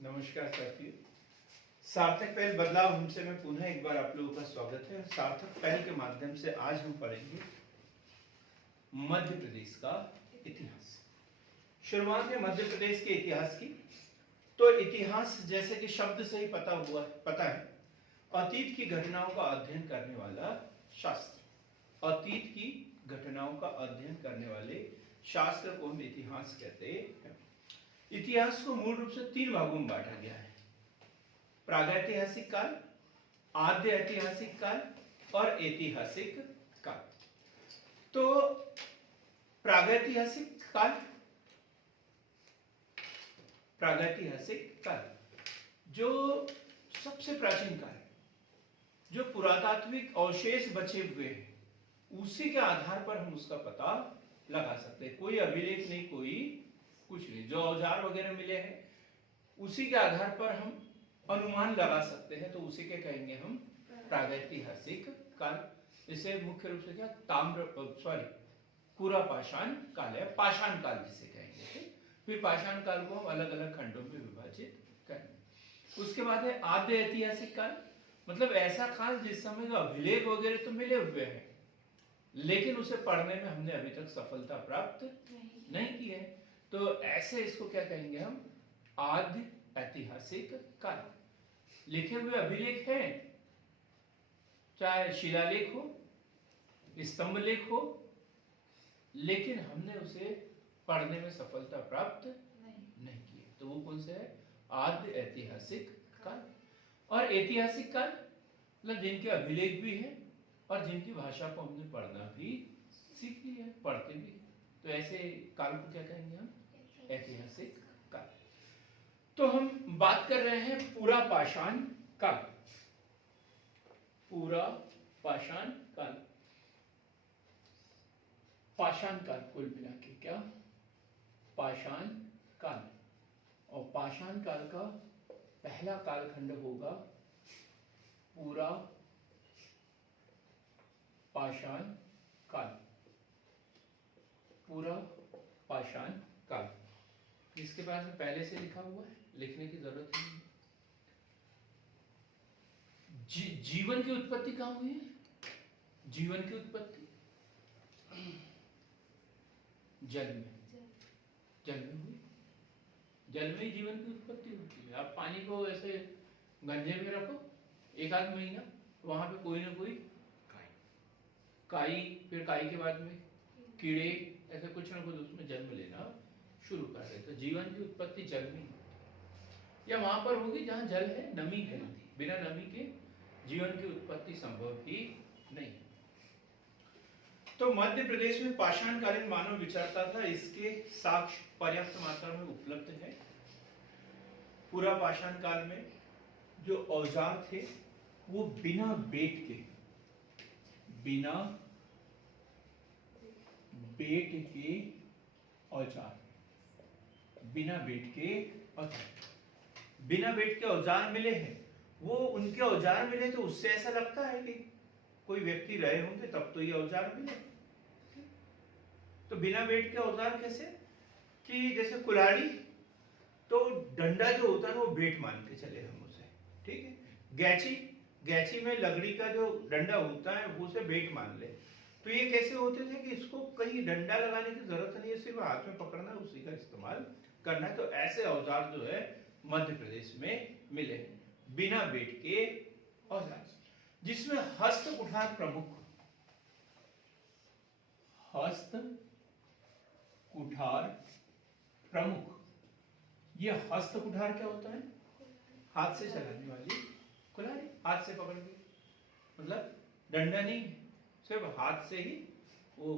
नमस्कार साथियों। सार्थक पहल बदलाव हमसे में पुनः एक बार आप लोगों का स्वागत है। सार्थक पहल के माध्यम से आज हम पढ़ेंगे मध्य प्रदेश का इतिहास। शुरुआत है मध्य प्रदेश के इतिहास की। तो इतिहास जैसे कि शब्द से ही पता है, अतीत की घटनाओं का अध्ययन करने वाला शास्त्र। अतीत की घटनाओं का अध्ययन करने वाले शास्त्र को हम इतिहास कहते हैं। इतिहास को मूल रूप से 3 भागों में बांटा गया है: प्रागैतिहासिक काल, आद्य ऐतिहासिक काल और ऐतिहासिक काल। तो प्रागैतिहासिक काल जो सबसे प्राचीन काल है, जो पुरातात्विक अवशेष बचे हुए हैं, उसी के आधार पर हम उसका पता लगा सकते हैं। कोई अभिलेख नहीं, कोई कुछ नहीं। जो औजार वगैरह मिले हैं उसी के आधार पर हम अनुमान लगा सकते हैं, तो उसी के कहेंगे हम प्रागैतिहासिक काल। इसे मुख्य रूप से क्या पूरा पाषाण काल है, पाषाण काल जिसे कहेंगे। फिर पाषाण काल को हम अलग अलग खंडों में विभाजित करेंगे। उसके बाद है आद्य ऐतिहासिक काल, मतलब ऐसा काल जिस समय का अभिलेख वगैरह तो मिले हुए हैं, लेकिन उसे पढ़ने में हमने अभी तक सफलता प्राप्त नहीं की है। तो ऐसे इसको क्या कहेंगे हम, आद्य ऐतिहासिक काल। लिखे हुए अभिलेख हैं, चाहे शिलालेख हो, स्तंभ लेख हो, लेकिन हमने उसे पढ़ने में सफलता प्राप्त नहीं की है। तो वो कौन से है, आद्य ऐतिहासिक काल। और ऐतिहासिक काल मतलब जिनके अभिलेख भी हैं और जिनकी भाषा को हमने पढ़ना भी सीख लिया है, पढ़ते भी। तो ऐसे काल को क्या कहेंगे हम, ऐतिहासिक काल। तो हम बात कर रहे हैं पूरा पाषाण काल। पूरा पाषाण काल, पाषाण काल कुल मिला के क्या, पाषाण काल। और पाषाण काल का पहला कालखंड होगा पूरा पाषाण काल। पूरा पाषाण काल इसके पास में पहले से लिखा हुआ है, लिखने की जरूरत नहीं है। जीवन की उत्पत्ति कहां हुई है? जीवन की उत्पत्ति जल में हुई। जल में ही जीवन की उत्पत्ति होती है। आप पानी को ऐसे गंजे में रखो एक आध महीना, वहां पे कोई ना कोई काई, फिर काई के बाद में कीड़े, ऐसे कुछ ना कुछ उसमें जन्म लेना शुरू कर रहे। तो जीवन की उत्पत्ति जल में, या वहां पर होगी जहां जल है, नमी है। बिना नमी के जीवन की उत्पत्ति संभव ही नहीं। तो मध्य प्रदेश में पाषाणकालीन मानव विचरता था, इसके साक्ष्य पर्याप्त मात्रा में उपलब्ध है। पूरा पाषाण काल में जो औजार थे वो बिना बेट के औजार, बिना बेट के औजार मिले हैं। वो उनके औजार मिले तो उससे ऐसा लगता है कि कोई व्यक्ति रहे होंगे तब तो ये औजार मिले। तो बिना बेट के औजार कैसे, कि जैसे कुल्हाड़ी, तो डंडा जो होता है ना वो बेट मान के चले हम उसे, ठीक है। गैची में लकड़ी का जो डंडा होता है वो उसे बेट मान ले। तो ये कैसे होते थे कि इसको कहीं डंडा लगाने की जरूरत नहीं है, सिर्फ हाथ में पकड़ना है, उसी का इस्तेमाल करना है। तो ऐसे औजार जो है मध्य प्रदेश में मिले बिना बेट के औजार, जिसमें हस्त कुठार प्रमुख। हस्त कुठार प्रमुख। ये हस्त कुठार क्या होता है, हाथ से चलाने वाली कुल्हाड़ी, हाथ से पकड़ के, मतलब डंडा नहीं, सिर्फ हाथ से ही वो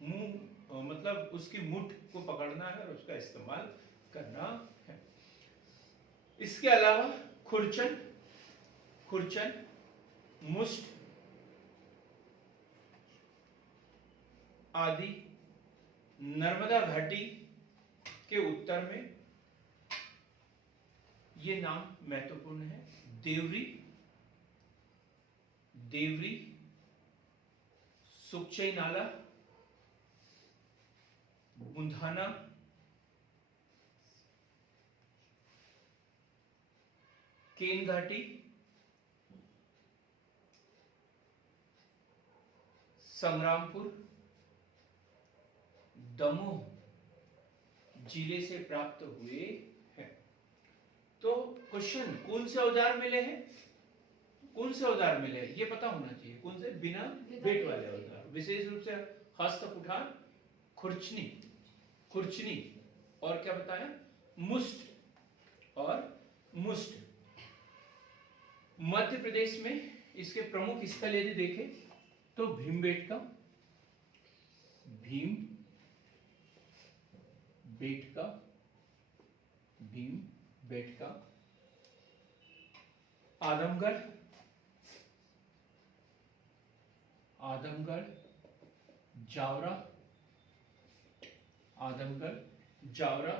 मुंह, मतलब उसकी मुठ को पकड़ना है और उसका इस्तेमाल करना है। इसके अलावा खुरचन, मुष्ट आदि नर्मदा घाटी के उत्तर में ये नाम महत्वपूर्ण है। देवरी, सुखचई नाला, बुंधाना, केन घाटी, संग्रामपुर, दमोह जिले से प्राप्त हुए हैं। तो क्वेश्चन, कौन से औजार मिले हैं, कौन से औजार मिले हैं ये पता होना चाहिए। कौन से? बिना बेट वाले औजार, विशेष रूप से हस्त कुठार, खुरचनी, खुरचनी और क्या बताया, मुष्ट और मुष्ट। मध्य प्रदेश में इसके प्रमुख स्थल यदि देखें तो भीमबेटका, भीम बेटका, भीम बेटका, आदमगढ़, आदमगढ़, जावरा, आदमगढ़, जावरा,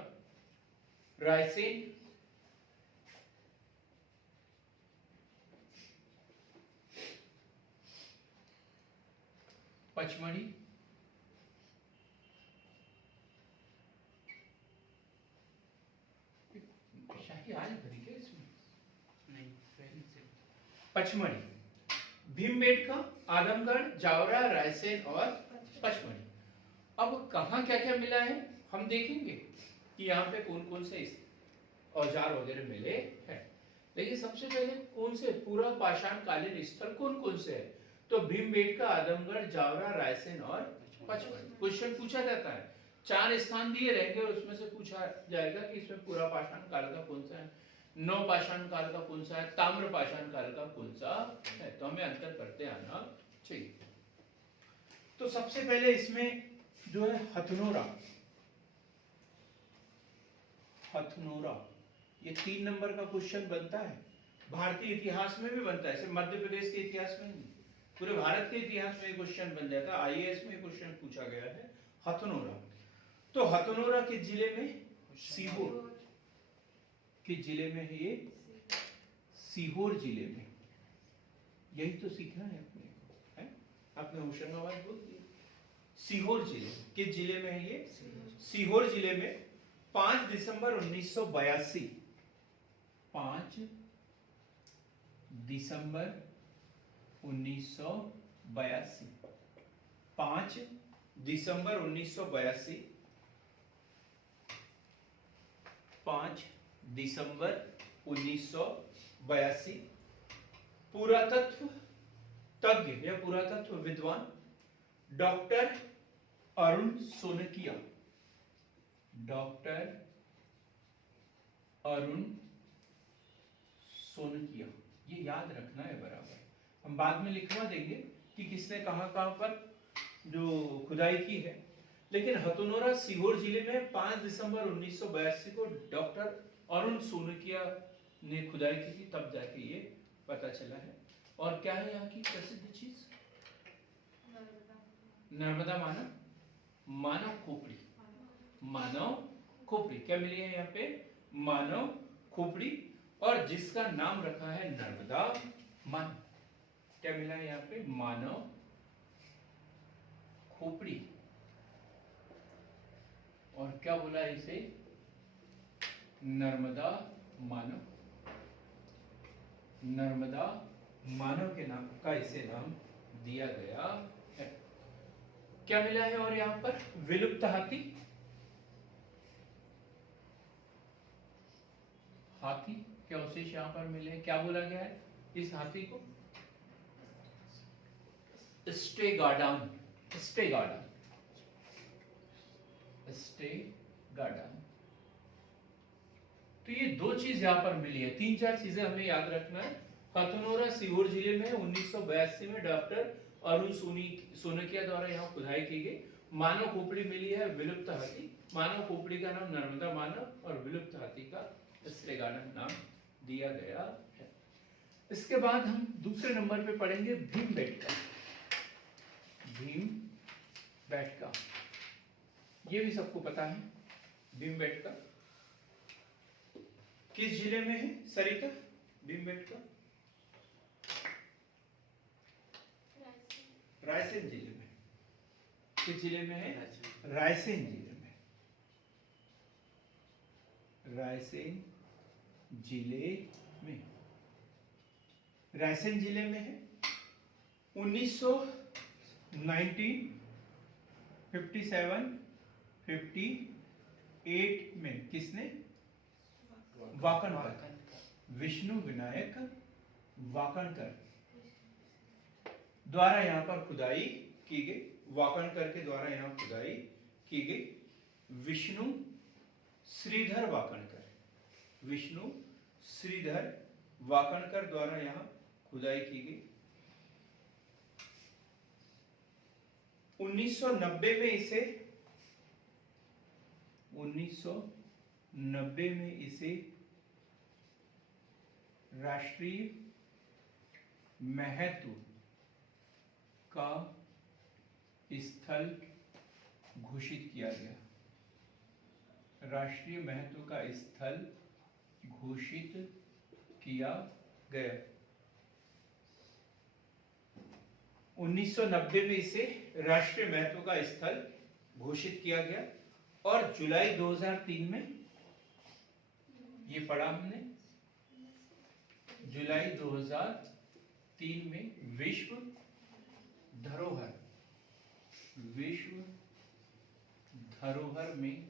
रायसेन, पचमढ़ी, शाही आज भरी क्या इसमें? नहीं, पहले से पचमढ़ी, भीमबेटका, आदमगढ़, जावरा, रायसेन और पचमढ़ी। अब कहाँ क्या क्या मिला है हम देखेंगे कि यहाँ पे कौन कौन से औजार वगैरह मिले हैं। लेकिन सबसे पहले कौन से पूरा पाषाण कालीन स्थल कौन कौन से है? तो भीमबेटका, आदमगढ़, जावरा, रायसेन और पचमढ़ी। क्वेश्चन पूछा जाता है, 4 स्थान दिए रहेंगे और उसमें से पूछा जाएगा कि इसमें पूरा पाषाण काल का कौन सा है, नव पाषाण काल का कौन सा है, ताम्र पाषाण काल का कौन सा है। तो हमें अंतर करते आना चाहिए। तो सबसे पहले इसमें जो है हथनोरा, हथनोरा ये 3 नंबर का क्वेश्चन बनता है। भारतीय इतिहास में भी बनता है, सिर्फ मध्य प्रदेश के इतिहास में नहीं, पूरे भारत के इतिहास में क्वेश्चन बन जाता है। आईएएस में क्वेश्चन पूछा गया है हथनोरा। तो हथनोरा के जिले में, सीहोर के जिले में है ये, सीहोर जिले में। यही तो सीखना है अपने को, है? आपने होशंगाबाद बोल दिया। सीहोर जिले के जिले में है ये, सीहोर जिले में 5 दिसंबर 1982, 5 दिसंबर 1982, 5 दिसंबर 1982, 5 दिसंबर 1982 पुरातत्व तज्ञ या पुरातत्व विद्वान डॉक्टर अरुण सोनकिया, डॉक्टर अरुण सोनकिया, ये याद रखना है बराबर। हम बाद में लिखवा देंगे कि किसने कहां कहां पर जो खुदाई की है। लेकिन हथनोरा सीहोर जिले में 5 दिसंबर 1982 को डॉक्टर अरुण सोनकिया ने खुदाई की थी, तब जाके ये पता चला है। और क्या है यहाँ की प्रसिद्ध चीज? नर्मदा मानव, मानव खोपड़ी, मानव खोपड़ी। क्या मिली है यहाँ पे? मानव खोपड़ी, और जिसका नाम रखा है नर्मदा मानव। क्या मिला है यहाँ पे? मानव खोपड़ी। और क्या बोला इसे? नर्मदा मानव, नर्मदा मानव के नाम का इसे नाम दिया गया है। क्या मिला है और यहाँ पर? विलुप्त हाथी, हाथी के अवशेष यहाँ पर मिले हैं। क्या बोला गया है इस हाथी को? स्टेगाडान, स्टेगाडान, स्टेगाडान। तो ये 2 चीज यहाँ पर मिली है। 3-4 चीजें हमें याद रखना है। हथनोरा सीहोर जिले में 1982 में डॉक्टर अरुण सोनकिया द्वारा यहाँ खुदाई की गई। मानव खोपड़ी मिली है, विलुप्त हाथी। मानव खोपड़ी का नाम नर्मदा मानव और विलुप्त हाथी का स्टेगाडान नाम दिया गया है। इसके बाद हम दूसरे नंबर पे पढ़ेंगे भीमबेटका, भीमबेटका। ये भी सबको पता है। भीमबेटका किस जिले में है सरिता? भीमबेटका रायसेन जिले में। किस जिले में है? रायसेन जिले में, रायसेन जिले में। रायसेन जिले में है। 1957 58 में किसने? वाकणकर, विष्णु विनायक वाकणकर द्वारा यहाँ पर खुदाई की गई। वाकणकर के द्वारा यहाँ खुदाई की गई। विष्णु श्रीधर वाकणकर, विष्णु श्रीधर वाकणकर द्वारा यहाँ खुदाई की गई। 1990 में इसे 1990 में इसे राष्ट्रीय महत्व का स्थल घोषित किया गया। राष्ट्रीय महत्व का स्थल घोषित किया गया। 1990 में इसे राष्ट्रीय महत्व का स्थल घोषित किया गया और जुलाई 2003 में ये पढ़ा हमने, जुलाई 2003 में विश्व धरोहर में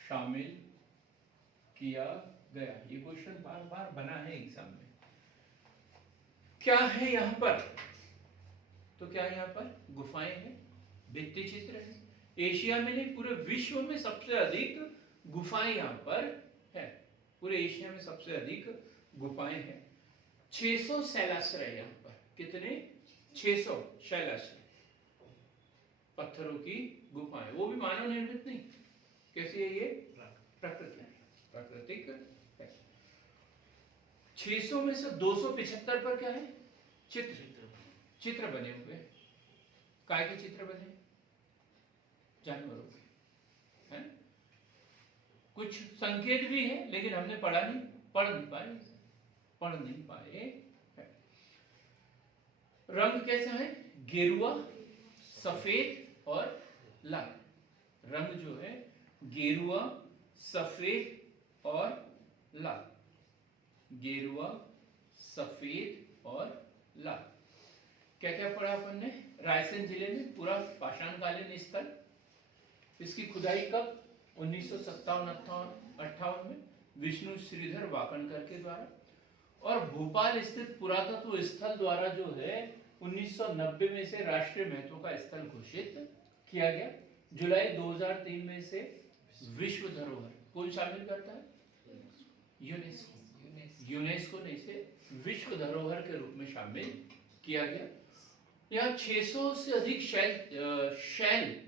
शामिल किया गया। ये क्वेश्चन बार बार बना है एग्जाम में। क्या है यहाँ पर? तो क्या है यहाँ पर? गुफाएं हैं, भित्ति चित्र है। एशिया में नहीं, पूरे विश्व में सबसे अधिक गुफाएं यहाँ पर है। पूरे एशिया में सबसे अधिक गुफाएं हैं। 600 शैलाश्रय यहाँ पर। कितने? 600 शैलाश्रय, पत्थरों की गुफाएं। वो भी मानव निर्मित नहीं। कैसी है ये? प्राकृतिक है। 600 में से 275 पर क्या है? चित्र बने हुए। काय के चित्र बने? जानवरों के, है? कुछ संकेत भी है, लेकिन हमने पढ़ नहीं पाए। रंग कैसा है? गेरुआ, सफेद और लाल। रंग जो है गेरुआ, सफेद और लाल। गेरुआ, सफेद और लाल। क्या क्या पढ़ा अपन ने? रायसेन जिले में पूरा पाषाणकालीन स्थल। इसकी खुदाई कब? 1957-58 में विष्णु श्रीधर वाकणकर के द्वारा। और भोपाल स्थित पुरातत्व स्थल द्वारा जो है 1990 में से राष्ट्रीय महत्व का स्थल घोषित किया गया। जुलाई 2003 में से विश्व धरोहर कौन शामिल करता है? यूनेस्को ने इसे विश्व धरोहर के रूप में शामिल किया गया। यहाँ 600 से अधिक शैल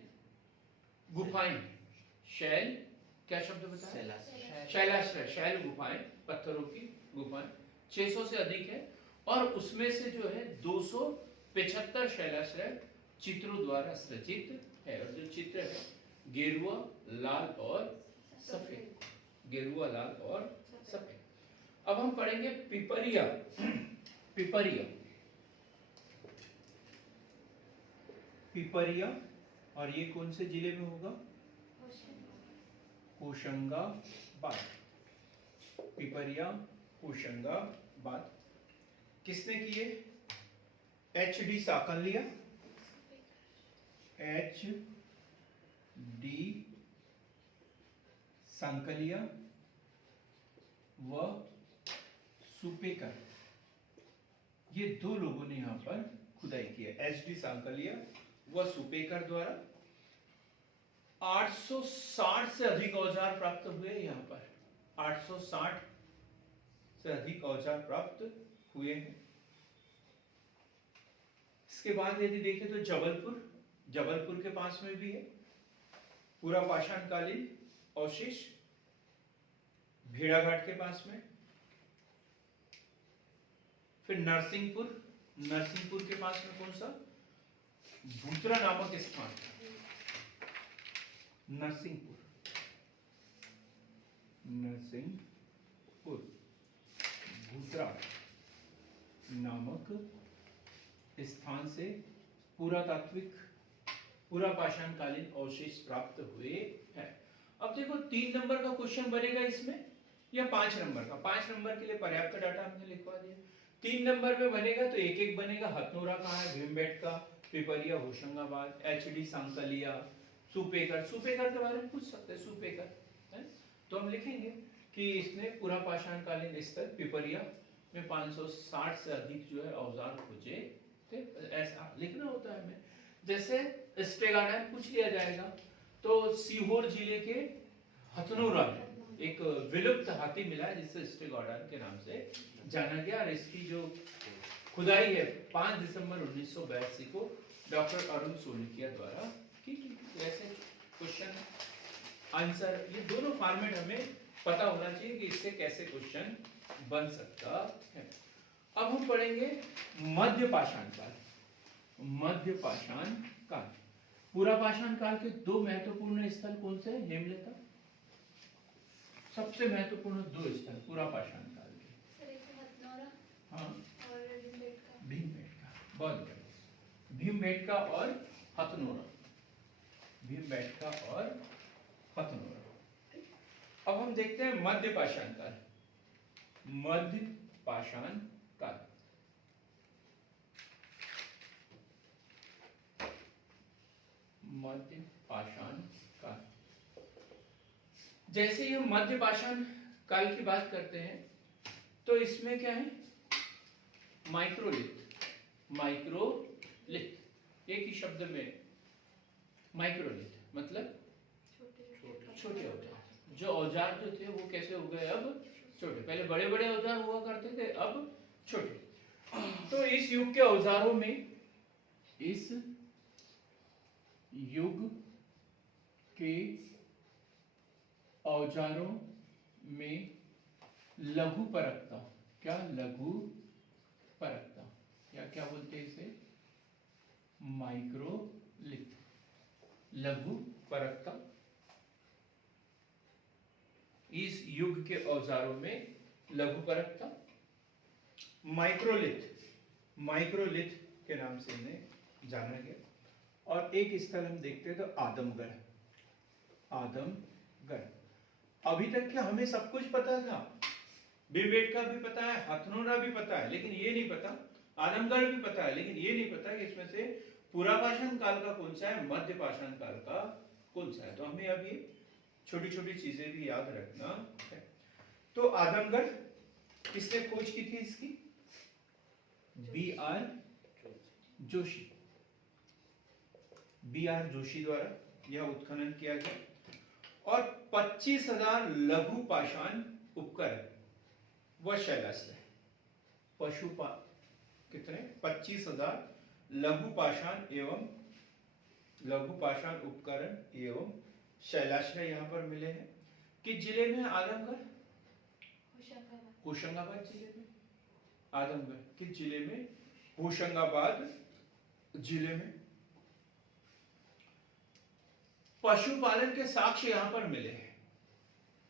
गुफाएं। शैल क्या शब्द बताया? शैलाश्रय, शैल गुफाएं, पत्थरों की गुफाएं 600 से अधिक है। और उसमें से जो है 275 शैलाश्रय चित्रों द्वारा सज्जित है। और जो चित्र है गेरुआ, लाल और सफेद। गेरुआ, लाल और सफेद। अब हम पढ़ेंगे पिपरिया। पिपरिया, और ये कौन से जिले में होगा? होशंगाबाद। पिपरिया, होशंगाबाद। किसने किए? HD साकलिया, HD सांकलिया व सुपेकर। ये दो लोगों ने यहां पर खुदाई की है। HD सांकलिया व सुपेकर द्वारा 860 से अधिक औजार प्राप्त हुए यहाँ पर। 860 से अधिक औजार प्राप्त हुए हैं। इसके बाद यदि देखें तो जबलपुर के पास में भी है पूरा पाषाणकालीन अवशेष। भेड़ाघाट के पास में। फिर नरसिंहपुर के पास में कौन सा? भूतरा नामक स्थान। नरसिंहपुर भूतरा नामक स्थान से पूरा पाषाणकालीन अवशेष प्राप्त हुए हैं। अब देखो 3 नंबर का क्वेश्चन बनेगा इसमें या 5 नंबर का। 5 नंबर के लिए पर्याप्त डाटा हमने लिखवा दिया। 3 नंबर में बनेगा तो एक एक बनेगा। हथनोरा कहाँ है, भीमबेटका, पिपरिया, होशंगाबाद, एचडी सांकलिया, सुपेकर। सुपेकर के बारे में पूछ सकते हैं, सुपेकर है तो हम लिखेंगे कि इसने पूरा पाषाणकालीन स्थल पिपरिया में 560 से अधिक जो है औजार खोजे थे, ऐसा लिखना होता है हमें। जैसे स्टेगार्डन पूछ लिया जाएगा तो सीहोर जिले के हथनोरा में एक विलुप्त हाथी मिला है जिससे स्टेगार्डन के नाम से जाना गया, और इसकी जो खुदाई है 5 दिसंबर 1982 को डॉक्टर अरुण सोलंकिया द्वारा की गई। ऐसे क्वेश्चन आंसर ये दोनों फॉर्मेट हमें पता होना चाहिए कि इससे कैसे क्वेश्चन बन सकता है। अब हम पढ़ेंगे मध्य पाषाण काल। मध्य पाषाण काल, पूरा पाषाण काल के 2 महत्वपूर्ण स्थल कौन से हैं? हेमलता, सबसे महत्वपूर्ण 2 स्थल पूरा पाषाण काल के। हाँ, और भीमबेटका, बहुत बढ़िया। भीमबेटका और हथनोरा, भीमबेटका और हथनोरा। अब हम देखते हैं मध्य पाषाण काल। मध्य पाषाण काल, मध्य पाषाण काल। जैसे ही हम मध्य पाषाण काल की बात करते हैं तो इसमें क्या है, माइक्रोलिथ। माइक्रोलिथ एक ही शब्द में, माइक्रोलिथ मतलब छोटे औजार। जो औजार जो थे वो कैसे हो गए अब छोटे। पहले बड़े बड़े औजार हुआ करते थे, अब छोटे। तो इस युग के औजारों में, इस युग के औजारों में लघु परकता, क्या लघु परकता, या क्या बोलते हैं इसे, माइक्रोलिथ, लघु परकता। इस युग के औजारों में लघु परकता, माइक्रोलिथ, माइक्रोलिथ के नाम से इन्हें जाना गया। और एक स्थल हम देखते हैं तो आदमगढ़। आदमगढ़, अभी तक क्या हमें सब कुछ पता था, भीमबेटका भी पता है, हथनोरा भी पता है, लेकिन ये नहीं पता, आदमगढ़ भी पता है, लेकिन ये नहीं पता कि इसमें से पूरा पाषाण काल का कौन सा है, मध्य पाषाण काल का कौन सा है। तो हमें अभी छोटी छोटी चीजें भी याद रखना है। तो आदमगढ़ किसने खोज की थी इसकी, B.R. जोशी, B.R. जोशी द्वारा यह उत्खनन किया गया। और 25,000 लघु पाषाण उपकरण व शैलाश्रय, कितने 25,000 लघु पाषाण एवं लघु पाषाण उपकरण एवं शैलाश्रय यहाँ पर मिले हैं। किस जिले में? आदमगढ़, होशंगाबाद जिले में। आदमगढ़ किस जिले में? होशंगाबाद जिले में। पशुपालन के साक्ष्य यहां पर मिले हैं।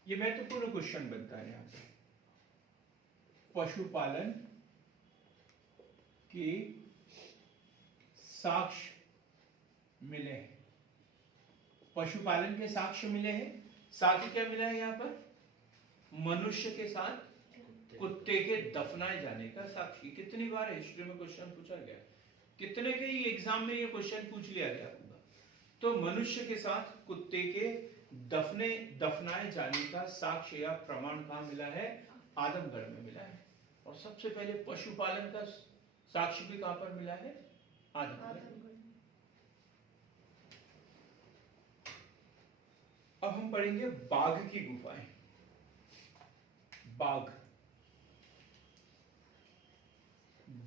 ये महत्वपूर्ण क्वेश्चन बनता है यहां पे। पशुपालन के साक्ष्य मिले हैं, पशुपालन के साक्ष्य मिले हैं। साथ ही क्या मिला है यहाँ पर? मनुष्य के साथ कुत्ते के दफनाए जाने का साक्षी। कितनी बार हिस्ट्री में क्वेश्चन पूछा गया, कितने के एग्जाम में ये क्वेश्चन पूछ लिया गया होगा। तो मनुष्य के साथ कुत्ते के दफनाए जाने का साक्ष्य या प्रमाण कहाँ मिला है? आदमगढ़ में मिला है। और सबसे पहले पशुपालन का साक्ष्य भी कहां पर मिला है? आदमगढ़। अब हम पढ़ेंगे बाघ की गुफाएं। बाघ,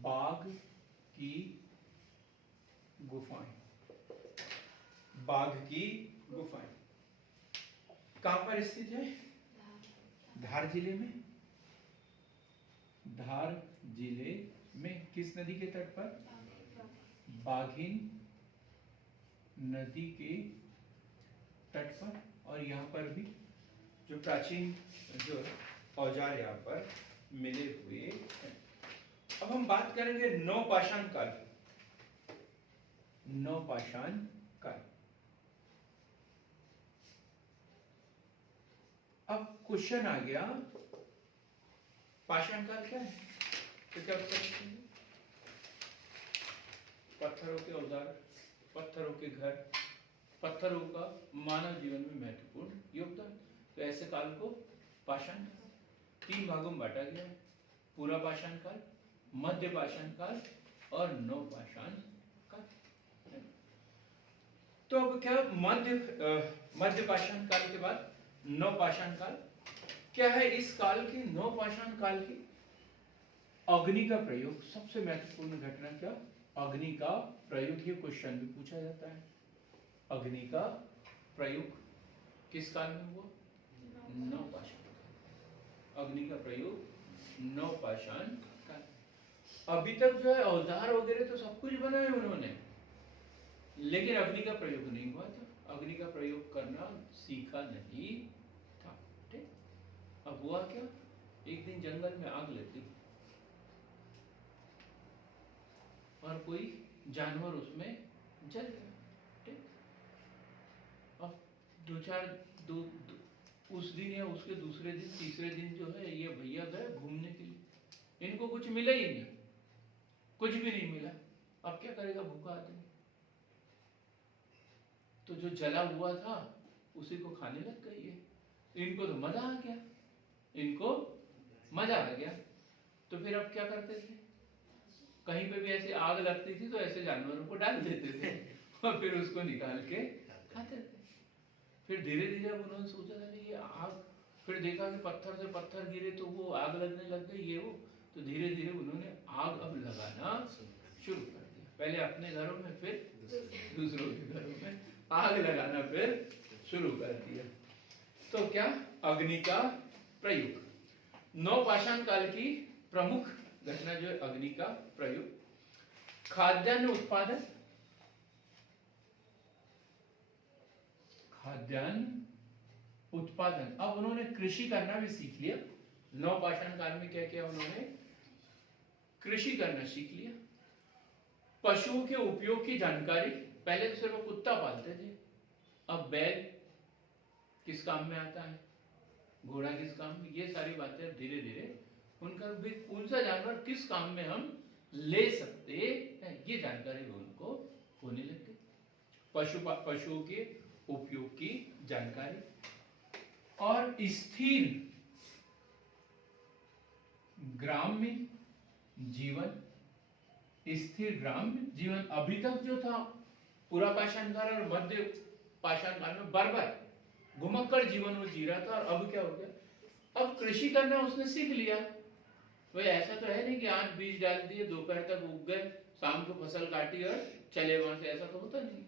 बाघ की गुफाएं, बाघ की गुफाएं कहां पर स्थित है? धार जिले में। धार जिले में किस नदी के तट पर? बाघिन नदी के तट पर। और यहाँ पर भी जो प्राचीन जो औजार यहाँ पर मिले हुए हैं। अब हम बात करेंगे नवपाषाण काल। नवपाषाण काल, अब क्वेश्चन आ गया पाषाण काल क्या है? तो क्या बताते हैं? पत्थरों के औजार, पत्थरों के घर, पत्थरों का मानव जीवन में महत्वपूर्ण योगदान। तो ऐसे काल को पाषाण काल 3 भागों में बांटा गया है। पूरा पाषाण काल, मध्य पाषाण काल और नव पाषाण काल। तो अब क्या मध्य पाषाण काल के बाद नव पाषाण काल क्या है? इस काल की, नव पाषाण काल की अग्नि का प्रयोग सबसे महत्वपूर्ण घटना। क्या? अग्नि का प्रयोग। ये क्वेश्चन भी पूछा जाता है। अग्नि का प्रयोग किस काल में हुआ? नव पाषाण काल। अग्नि का प्रयोग नव पाषाण काल। अभी तक जो है औजार वगैरह तो सब कुछ बनाए उन्होंने, लेकिन अग्नि का प्रयोग नहीं हुआ था। अग्नि का प्रयोग करना सीखा नहीं था। ठीक। अब हुआ क्या? एक दिन जंगल में आग लगी और कोई जानवर उसमें जल गया। ठीक। अब दो, उस दिन या उसके दूसरे दिन, तीसरे दिन जो है ये भैया गए घूमने के लिए, इनको कुछ मिला ही नहीं, कुछ भी नहीं मिला। अब क्या करेगा भूखा आदमी? तो जो जला हुआ था उसी को खाने लग गई है। इनको तो मजा आ गया, इनको मजा आ गया। तो फिर अब क्या करते थे? कहीं पे भी ऐसे आग लगती थी तो ऐसे जानवरों को डाल देते थे और फिर उसको निकाल के खाते थे। फिर धीरे धीरे अब उन्होंने सोचा था ये आग, फिर देखा कि पत्थर से पत्थर गिरे तो वो आग लगने लग गई, ये वो। तो धीरे धीरे उन्होंने आग अब लगाना शुरू कर दिया। पहले अपने घरों में, फिर दूसरों के घरों में आग लगाना फिर शुरू कर दिया। तो क्या? अग्नि का प्रयोग। नव पाषाण काल की प्रमुख घटना जो है अग्नि का प्रयोग। खाद्यान्न उत्पादन, खाद्यान्न उत्पादन। अब उन्होंने कृषि करना भी सीख लिया। नव पाषाण काल में क्या किया उन्होंने? कृषि करना सीख लिया। पशुओं के उपयोग की जानकारी, पहले तो सिर्फ कुत्ता पालते थे, अब बैल किस काम में आता है, घोड़ा किस काम में, ये सारी बातें धीरे धीरे उनका भी, कौन सा जानवर किस काम में हम ले सकते हैं ये जानकारी उनको होने लग गई। पशुओं के उपयोग की जानकारी और स्थिर ग्राम्य जीवन। स्थिर ग्राम्य जीवन अभी तक जो था पूरा पाषाण काल और मध्य पाषाण काल में बराबर घुमक्कड़ जीवन वो जी रहा था। और अब क्या हो गया? अब कृषि करना उसने सीख लिया। वही ऐसा तो है नहीं कि आज बीज डाल दिए, दोपहर तक उग गए, शाम को फसल काटी और चले वहां से, ऐसा तो होता नहीं।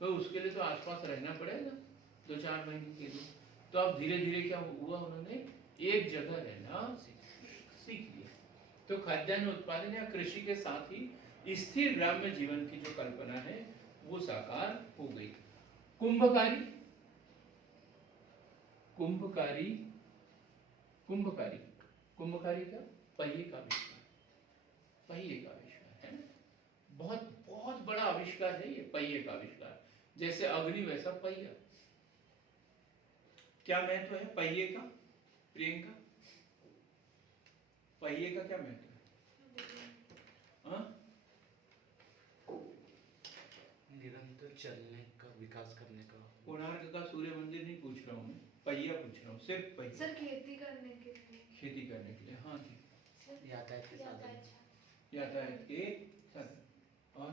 तो उसके लिए तो आसपास रहना पड़ेगा 2-4 महीने के लिए। तो अब धीरे धीरे क्या हुआ, उन्होंने एक जगह रहना सीख लिया। तो खाद्यान्न उत्पादन या कृषि के साथ ही स्थिर ग्राम्य जीवन की जो कल्पना है वो साकार हो गई। कुंभकारी, कुंभकारी, कुंभकारी, कुंभकारी का पहिए का आविष्कार, पहिए का आविष्कार है ना। बहुत बहुत बड़ा आविष्कार है ये पहिए का आविष्कार। जैसे अग्नि वैसा पहिया। क्या महत्व है पहिए का प्रियंका? पहिए का क्या महत्व है? निरंतर चलने का, विकास करने का। कोणार्क का सूर्य मंदिर नहीं पूछ रहा हूँ मैं, पहिया पूछ रहा हूँ, सिर्फ पहिया। सर खेती करने के लिए। खेती करने के लिए, हाँ जी। यातायात के साधन, यातायात के साधन। और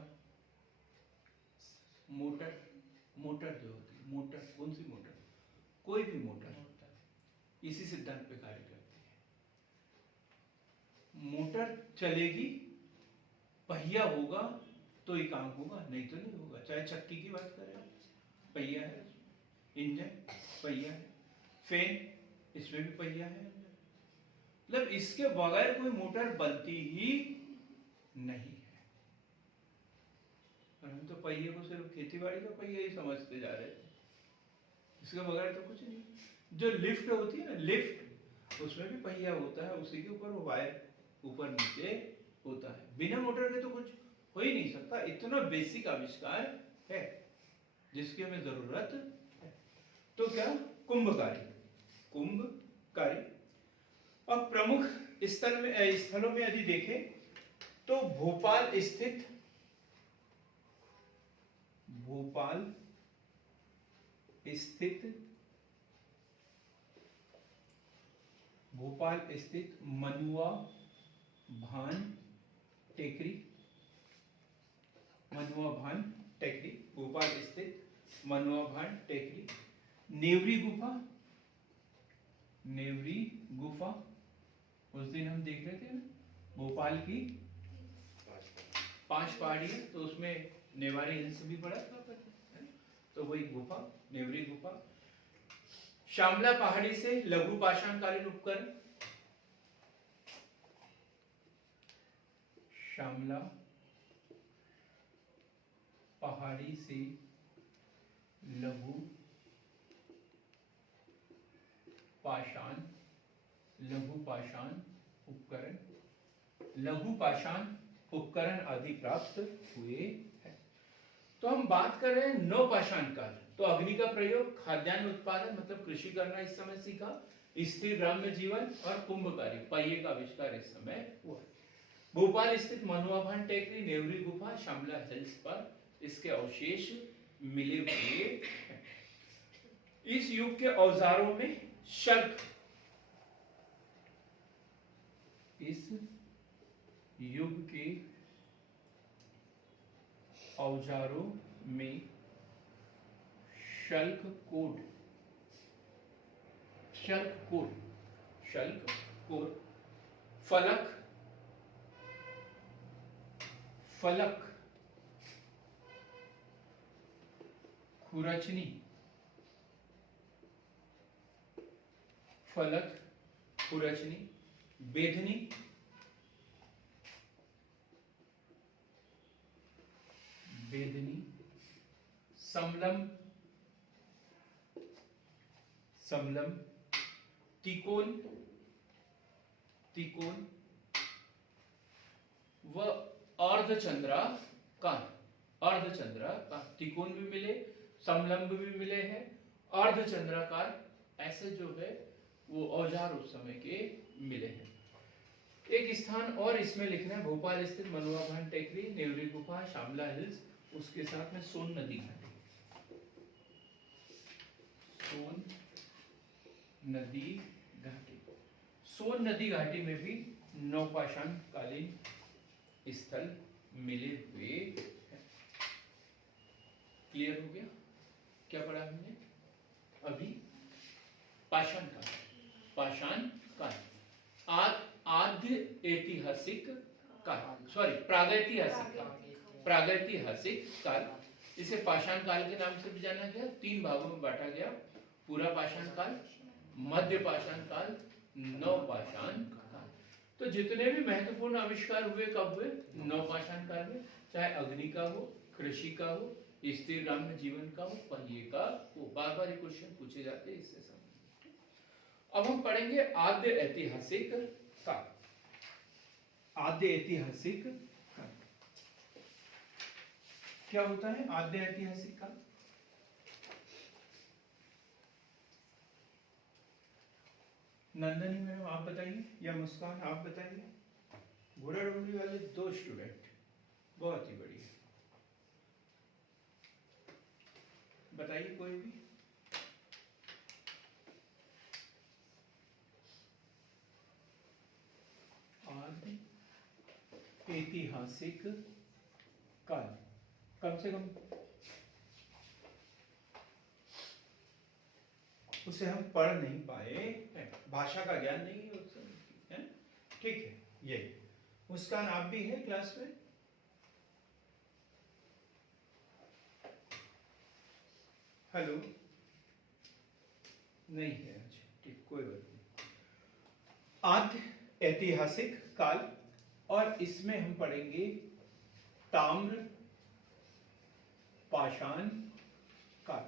मोटर, मोटर जो होती है, मोटर कौन सी मोटर? कोई भी मोटर इसी सिद्धांत पे कार्य करती है। मोटर चलेगी, पहिया होगा तो ही काम होगा, नहीं तो नहीं होगा। चाहे चक्की की बात करें, पहिया है, इंजन पहिया है, फैन इसमें भी पहिया है। मतलब इसके बगैर कोई मोटर बनती ही नहीं है। और हम तो पहिए को सिर्फ खेतीबाड़ी का पहिया ही समझते जा रहे थे, इसके बगैर तो कुछ नहीं। जो लिफ्ट होती है ना, लिफ्ट, उसमें भी पहिया होता है, उसी के ऊपर वो वायर ऊपर नीचे होता है। बिना मोटर के तो कुछ हो ही नहीं सकता। इतना बेसिक आविष्कार है जिसकी हमें जरूरत है। तो क्या? कुंभकारी, कुंभकारी। अब प्रमुख स्थलों में यदि देखें तो भोपाल स्थित मनुआ भान टेकरी, भोपाल स्थित मनुआ भान टेकरी, नेवरी गुफा उस दिन हम देख रहे थे ना, भोपाल की 5 पहाड़ियां, तो उसमें नेवारी हिल्स भी पड़ा था, है ना? तो वही गुफा, नेवरी गुफा। श्यामला पहाड़ी से लघु पाषाणकालीन उपकरण, श्यामला पहाड़ी से लघु पाषाण उपकरण आदि प्राप्त हुए हैं। तो हम बात कर रहे हैं नवपाषाण काल। तो अग्नि का प्रयोग, खाद्यान्न उत्पादन मतलब कृषि करना इस समय सीखा, स्थिर ग्राम्य जीवन और कुंभकारी पहिए का आविष्कार इस समय हुआ। भोपाल स्थित मनुआ भान टेकरी, नेवरी गुफा, श्यामला हिल्स पर इसके अवशेष मिले हुए हैं। इस युग के औजारों में शल्क, इस युग के औजारों में शल्क कोड, फलक, खुरचनी, बेधनी, समलम, तिकोन व अर्धचंद्राकार। तिकोन भी मिले, समलंब भी मिले हैं, अर्धचंद्राकार ऐसे जो है वो औजार उस समय के मिले हैं। एक स्थान और इसमें लिखना है, भोपाल स्थित मनुआ भान टेकरी, नेवरी गुफा, श्यामला हिल्स, उसके साथ में सोन नदी घाटी। सोन नदी घाटी में भी नवपाषाण कालीन स्थल मिले हुए हैं। क्लियर हो गया? क्या पढ़ा हमने अभी? पाषाण काल, आद्य ऐतिहासिक काल, सॉरी प्रागैतिहासिक काल। इसे पाषाण काल के नाम से भी जाना गया। 3 भागों में बांटा गया, पूरा पाषाण काल, मध्य पाषाण काल, नवपाषाण काल। तो जितने भी महत्वपूर्ण आविष्कार हुए कब हुए? नवपाषाण काल में, चाहे अग्नि का हो, कृषि का हो, स्थिर ग्राम्य जीवन का हो, पहिए का हो। बार बार ये क्वेश्चन पूछे जाते हैं इससे संबंधित। अब हम पढ़ेंगे आद्य ऐतिहासिक काल। क्या होता है आद्य ऐतिहासिक काल? नंदनी मैडम आप बताइए, या मुस्कान आप बताइए। घोड़ा डोंगरी वाले 2 स्टूडेंट, बहुत ही बढ़िया, बताइए कोई भी। आद्य ऐतिहासिक काल, कम से कम उसे हम पढ़ नहीं पाए, भाषा का ज्ञान नहीं है उस समय, है? ठीक है, यही। मुस्कान आप भी है क्लास में? हेलो, नहीं है, अच्छा ठीक, कोई बात नहीं। आद्य ऐतिहासिक काल, और इसमें हम पढ़ेंगे ताम्र पाषाण काल।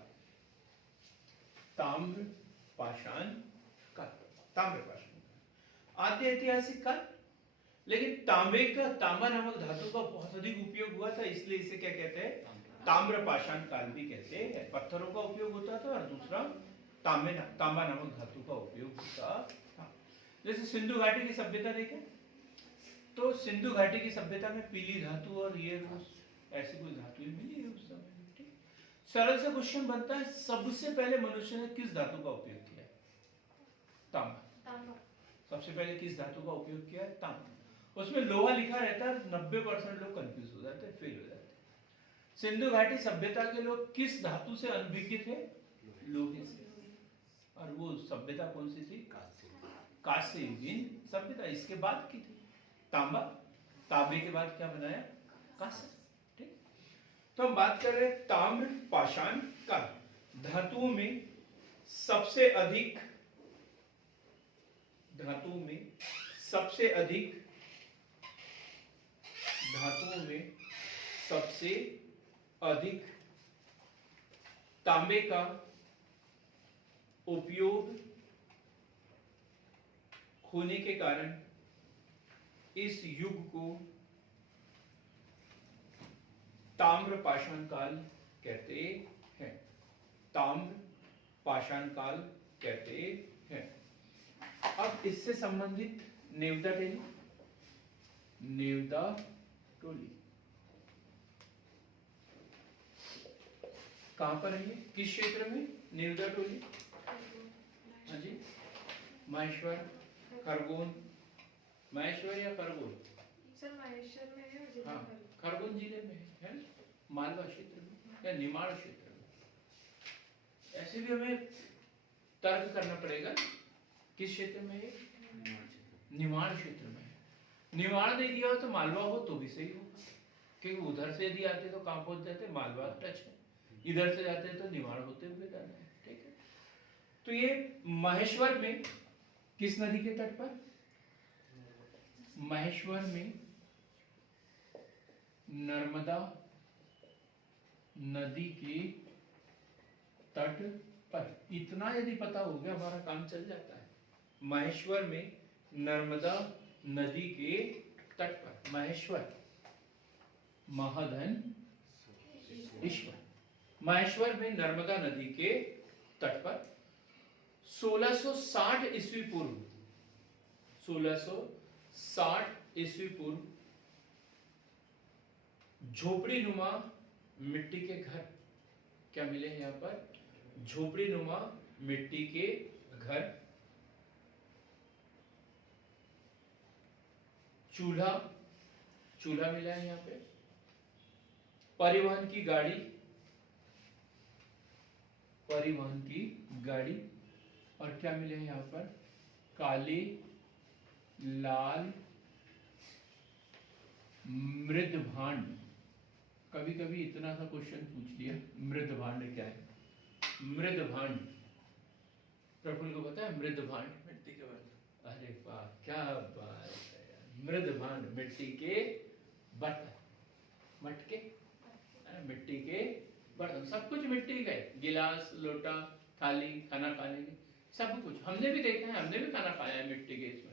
आद्य ऐतिहासिक काल। लेकिन तांबा नामक धातु का बहुत अधिक उपयोग हुआ था, इसलिए इसे क्या कहते हैं? ताम्र पाषाण काल भी कहते हैं। पत्थरों का उपयोग होता था और दूसरा तांबा नामक धातु का उपयोग होता था। जैसे सिंधु घाटी की सभ्यता देखें, तो सिंधु घाटी की सभ्यता में पीली धातु और ये ऐसी कोई धातु ही मिली है उस समय। ठीक, सरल से क्वेश्चन बनता है, सबसे पहले मनुष्य ने किस धातु का उपयोग किया? तांबा। तांबा। सबसे पहले किस धातु का उपयोग किया है? तांबा। उसमें लोहा लिखा रहता है, 90% लोग कंफ्यूज हो जाते हैं, फेल हो जाते हैं। सिंधु घाटी सभ्यता के लोग किस धातु से अनभिज्ञ थे? लोहे से। और वो सभ्यता कौन सी थी? कांस्य युगीन सभ्यता इसके बाद की थी। तांबा, तांबे के बाद क्या बनाया? कांस्य। ठीक, तो हम बात कर रहे हैं ताम्र पाषाण काल। धातुओं में सबसे अधिक धातुओं में सबसे अधिक तांबे का उपयोग होने के कारण इस युग को ताम्र पाषाण काल कहते हैं। ताम्र पाषाण काल कहते हैं। अब इससे संबंधित नेवदा टोली कहां पर है? किस क्षेत्र में नेवदा टोली? हाँ जी, माहेश्वर, खरगोन। माहेश्वर या खरगोन? सर माहेश्वर में है और जिला हाँ, खरगोन जिले में है, मालवा क्षेत्र में या निमाड़ क्षेत्र में। ऐसे भी हमें तर्क करना पड़ेगा किस क्षेत्र में है? निमाड़ क्षेत्र में है। निमाड़ नहीं दिया हो तो मालवा हो तो भी सही होगा, क्योंकि उधर से यदि आते तो कहां पहुंच जाते? मालवा टच है, इधर से जाते तो निमाड़ होते हुए जाना है। ठीक है, तो ये माहेश्वर में किस नदी के तट पर? माहेश्वर में नर्मदा नदी के तट पर। इतना यदि पता हो गया हमारा काम चल जाता है। माहेश्वर में नर्मदा नदी के तट पर। माहेश्वर, महाधन ईश्वर। माहेश्वर में नर्मदा नदी के तट पर 1660 ईस्वी पूर्व 1660 ईस्वी पूर्व झोपड़ी नुमा मिट्टी के घर क्या मिले हैं यहाँ पर? झोपड़ी नुमा मिट्टी के घर, चूल्हा मिला है यहाँ पे, परिवहन की गाड़ी और क्या मिले हैं यहाँ पर? काले लाल मृद भांड। कभी कभी इतना सा क्वेश्चन पूछ लिया, मृद भांड क्या है? मृद भांड, प्रफुल्ल को पता है मृद भांड? मिट्टी के बर्तन। अरे वाह, क्या बात है। मृद भांड मिट्टी के बर्तन, मटके, मिट्टी के बर्तन, सब कुछ मिट्टी का है। गिलास, लोटा, थाली, खाना खाने की सब कुछ। हमने भी देखा है, हमने भी खाना खाया है मिट्टी के इसमें।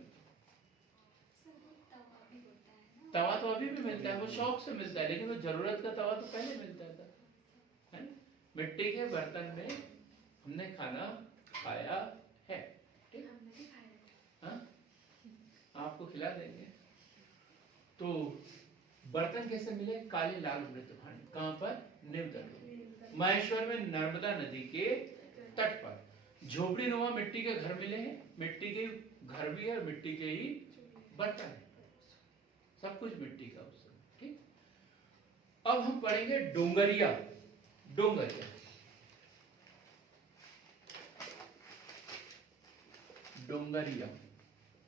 तवा तो अभी भी मिलता है, वो शौक से मिलता है, लेकिन वो जरूरत का तवा तो पहले मिलता था, है ना? मिट्टी के बर्तन में हमने खाना खाया है। ठीक, हाँ, आपको खिला देंगे। तो बर्तन कैसे मिले? काले लाल मृत भांड। कहां पर? नेवदा टोली, माहेश्वर में नर्मदा नदी के तट पर। झोपड़ी नुमा मिट्टी के घर मिले हैं, मिट्टी के घर भी है और मिट्टी के ही बर्तन है, सब कुछ मिट्टी का उस समय। ठीक, अब हम पढ़ेंगे डोंगरिया।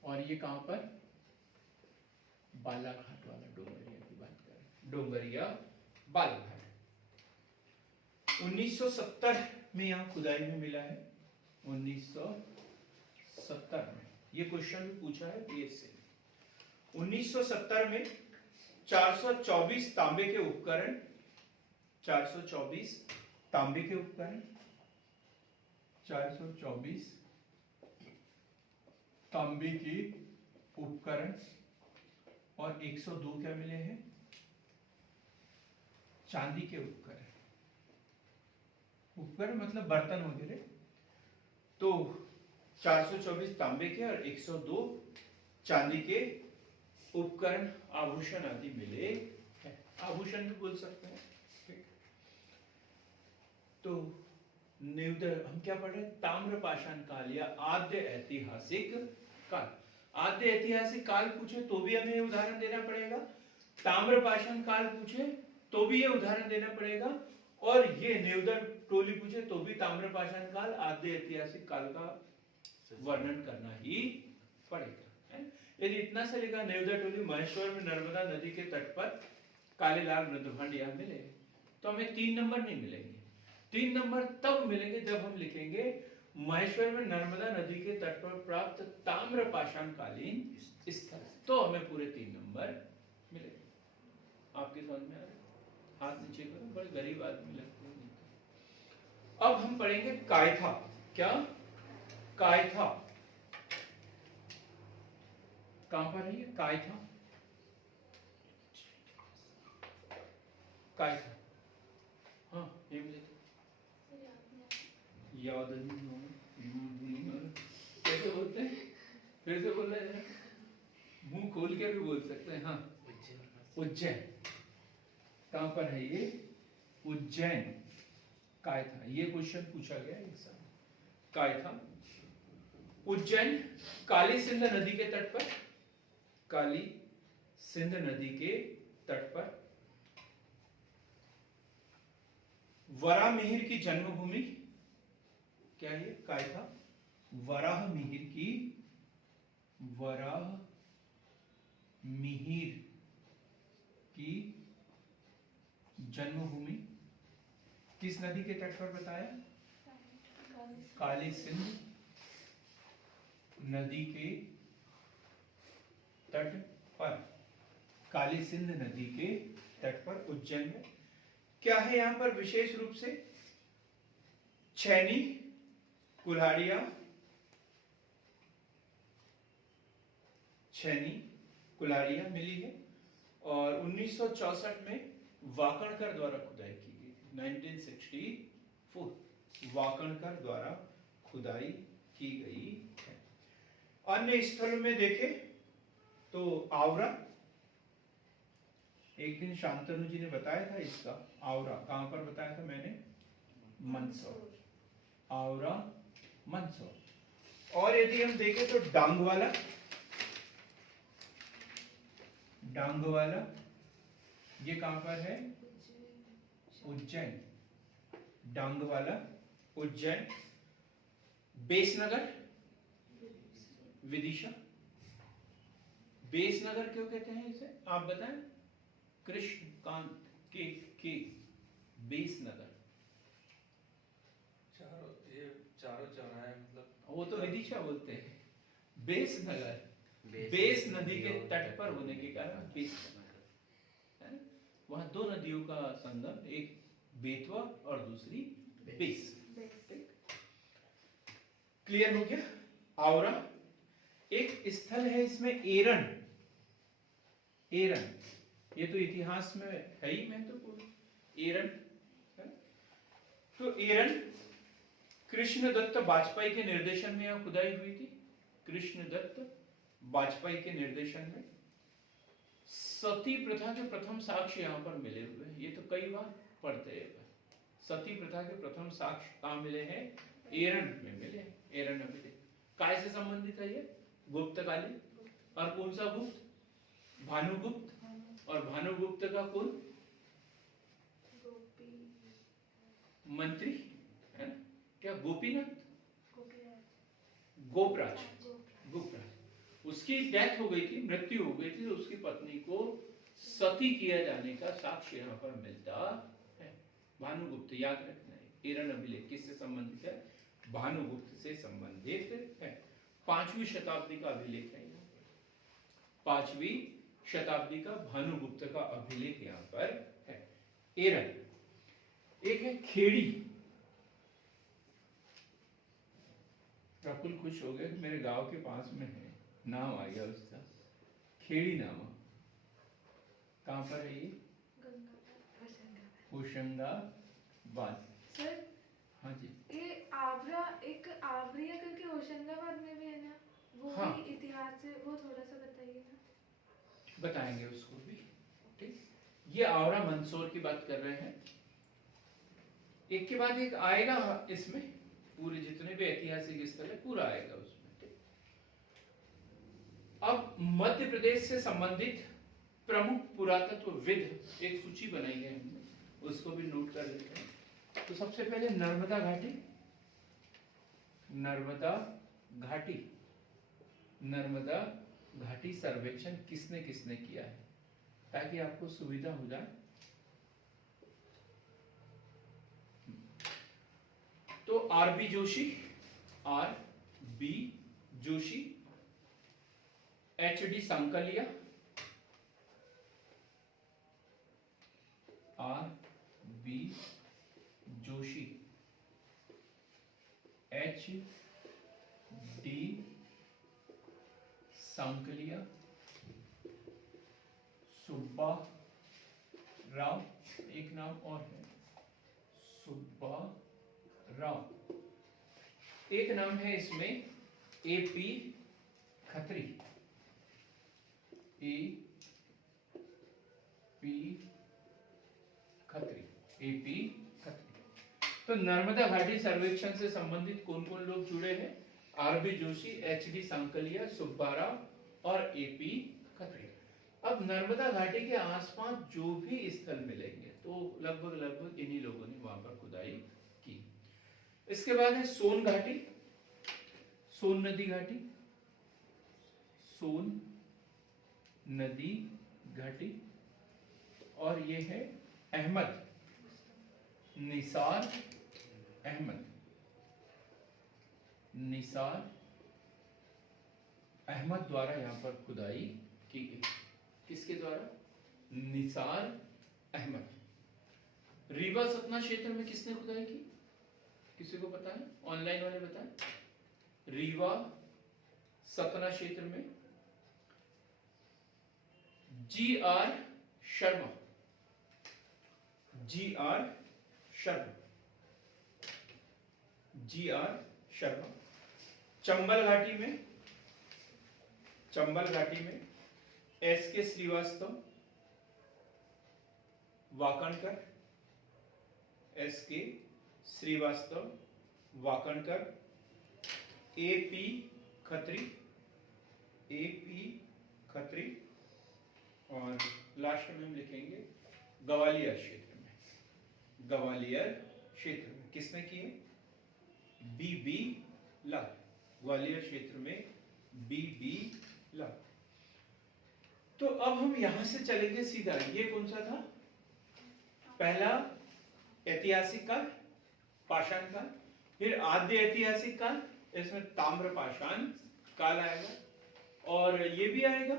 और ये कहां पर? बालाघाट वाला डोंगरिया की बात करें। डोंगरिया, बालाघाट। 1970 में यहाँ खुदाई में मिला है। 1970 में ये क्वेश्चन भी पूछा है पीएससी ने। 1970 में 424 तांबे के उपकरण, 424 तांबे के उपकरण, 424 तांबे के उपकरण और 102 क्या मिले हैं? चांदी के उपकरण। उपकरण मतलब बर्तन वगैरह। तो 424 तांबे के और 102 चांदी के उपकरण आभूषण आदि मिले हैं। आभूषण भी बोल सकते हैं। ठीक। तो नेवदर हम क्या पढ़ रहे हैं? ताम्रपाषाण काल या आद्य ऐतिहासिक काल। आद्य ऐतिहासिक काल पूछे तो भी हमें उदाहरण देना पड़ेगा, ताम्रपाषाण काल पूछे तो भी ये उदाहरण देना पड़ेगा, और ये नेवदर टोली पूछे तो भी ताम्रपाषाण काल आद्य ऐतिहासिक काल का वर्णन करना ही पड़ेगा। है? यदि इतना सा लिखा नेवदर टोली महेश्वर में नर्मदा नदी के तट पर काले लाल मृदुभांड यहाँ मिले, तो हमें 3 नंबर नहीं मिलेंगे। 3 नंबर तब मिलेंगे जब हम लिखेंगे महेश्वर में नर्मदा नदी के तट पर प्राप्त ताम्रपाषाण कालीन स्थल, तो हमें पूरे 3 नंबर मिलेंगे। आपके समझ में आ रहा है? हाथ नीचे करो, बड़ी गरीब आदमी लगते हैं। अब हम पढ़ेंगे कायथा। क्या? कायथा। कहां पर है ये कायथा? कायथा, हाँ ये मुझे याद नहीं। कैसे बोलते हैं? फिर से बोल रहे हैं, मुंह खोल के भी बोल सकते हैं। हाँ, उज्जैन। कहां पर है ये? उज्जैन। कायथा। ये क्वेश्चन पूछा गया एग्जाम। कायथा, उज्जैन काली सिंध नदी के तट पर, काली सिंध नदी के तट पर वराह मिहिर की जन्मभूमि। क्या ये? कायथा वराह मिहिर की, वराह मिहिर की जन्मभूमि किस नदी के तट पर बताया? काली सिंध नदी के तट पर, काली सिंध नदी के तट पर उज्जैन में। क्या है यहां पर विशेष रूप से? छैनी, कुल्हाड़िया, छैनी कुल्हाड़िया मिली है, और 1964 में वाकणकर द्वारा खुदाई की गई थी। 1964 वाकणकर द्वारा खुदाई की गई है। अन्य स्थलों में देखें तो आवरा, एक दिन शांतनु जी ने बताया था इसका। आवरा कहां पर बताया था मैंने? मंदसौर। आवरा, मंदसौर। और यदि हम देखें तो डांगवाला, डांगवाला ये कहां पर है? उज्जैन। डांगवाला उज्जैन। बेसनगर विदिशा। बेसनगर क्यों कहते हैं इसे, आप बताएं? कृष्णकांत के बेसनगर। चारों चौराहे मतलब, वो तो विदिशा बोलते हैं। बेसनगर बेस नदी के तट पर होने के कारण बेसनगर है। वहां 2 नदियों का संगम, एक बेतवा और दूसरी बेस। क्लियर हो गया? आवरा एक स्थल है, इसमें एरन, एरन ये तो इतिहास में है ही महत्वपूर्ण। एरन है? तो एरन कृष्णदत्त वाजपेयी के निर्देशन में यहां खुदाई हुई थी। कृष्णदत्त वाजपेयी के निर्देशन में। सती प्रथा के प्रथम साक्ष्य यहां पर मिले हुए हैं। ये तो कई बार पढ़ते हैं। सती प्रथा के प्रथम साक्ष्य कहां मिले हैं? एरन में मिले। एरन अभिलेख काय से संबंधित है ये? गुप्तकालीन। और कौन सा गुप्त? भानुगुप्त। और भानुगुप्त का कुल मंत्री है ना? क्या गोपीनाथ? गोपराज। गोपराज। उसकी डेथ हो गई थी, मृत्यु हो गई थी, तो उसकी पत्नी को सती किया जाने का साक्ष्य यहाँ पर मिलता है। भानुगुप्त याद रखना है। एरन अभिलेख किससे संबंधित है? भानुगुप्त से संबंधित है। 5वीं शताब्दी का अभिलेख है। 5वीं शताब्दी का भानुगुप्त का अभिलेख यहाँ पर है। एरन। एक है खेड़ी। प्रफुल्ल खुश हो गए, मेरे गांव के पास में है, नाम आ गया उसका, खेड़ी नामा। कहां पर है ये? होशंगाबाद। सर हाँ जी। ये आगरा एक आगरिया करके होशंगाबाद में भी है ना, वो हाँ। भी इतिहास से वो थोड़ा सा बताइए ना। बताएंगे उसको भी। ठीक, ये आवरा मंदसौर की बात कर रहे हैं। एक के बाद एक आएगा इसमें, पूरे जितने भी ऐतिहासिक स्थल है पूरा आएगा उसमें। ठीक? अब मध्य प्रदेश से संबंधित प्रमुख पुरातत्वविद एक सूची बनाई है हमने, उसको भी नोट कर लेते हैं। तो सबसे पहले नर्मदा घाटी। नर्मदा घाटी, नर्मदा घाटी सर्वेक्षण किसने किसने किया है, ताकि आपको सुविधा हो जाए। तो R B. Joshi, R B. Joshi, H D. Sankalia, R B. Joshi, H D. Sankalia, Subba Rao, एक नाम और है सुब्बा राव, एक नाम है इसमें A P. Khatri, A P. Khatri, A P. Khatri. तो नर्मदा घाटी सर्वेक्षण से संबंधित कौन कौन लोग जुड़े हैं? आर.बी. जोशी, एच.डी. सांकलिया, सुब्बा राव और ए.पी. खत्री। अब नर्मदा घाटी के आसपास जो भी स्थल मिलेंगे तो लगभग इन्हीं लोगों ने वहां पर खुदाई की। इसके बाद है सोन घाटी, सोन नदी घाटी, सोन नदी घाटी, और ये है अहमद निसार अहमद, निसार अहमद द्वारा यहाँ पर खुदाई की गई। किसके द्वारा? निसार अहमद। रीवा सतना क्षेत्र में किसने खुदाई की? किसी को पता है? ऑनलाइन वाले बताएं। रीवा सतना क्षेत्र में G R. Sharma, G R. Sharma, G R. Sharma. Chambal घाटी में, चंबल घाटी में S K. Srivastava, Wakankar, S K. Srivastava, Wakankar, A P. Khatri, A P. Khatri, और लास्ट में हम लिखेंगे ग्वालियर क्षेत्र में, ग्वालियर क्षेत्र में किसने किए? बी.बी. लाल, ग्वालियर क्षेत्र में बी.बी. लाल। तो अब हम यहां से चलेंगे सीधा, ये कौन सा था? पहला ऐतिहासिक काल, पाषाण काल, फिर आद्य ऐतिहासिक काल, इसमें ताम्र पाषाण काल आएगा, और ये भी आएगा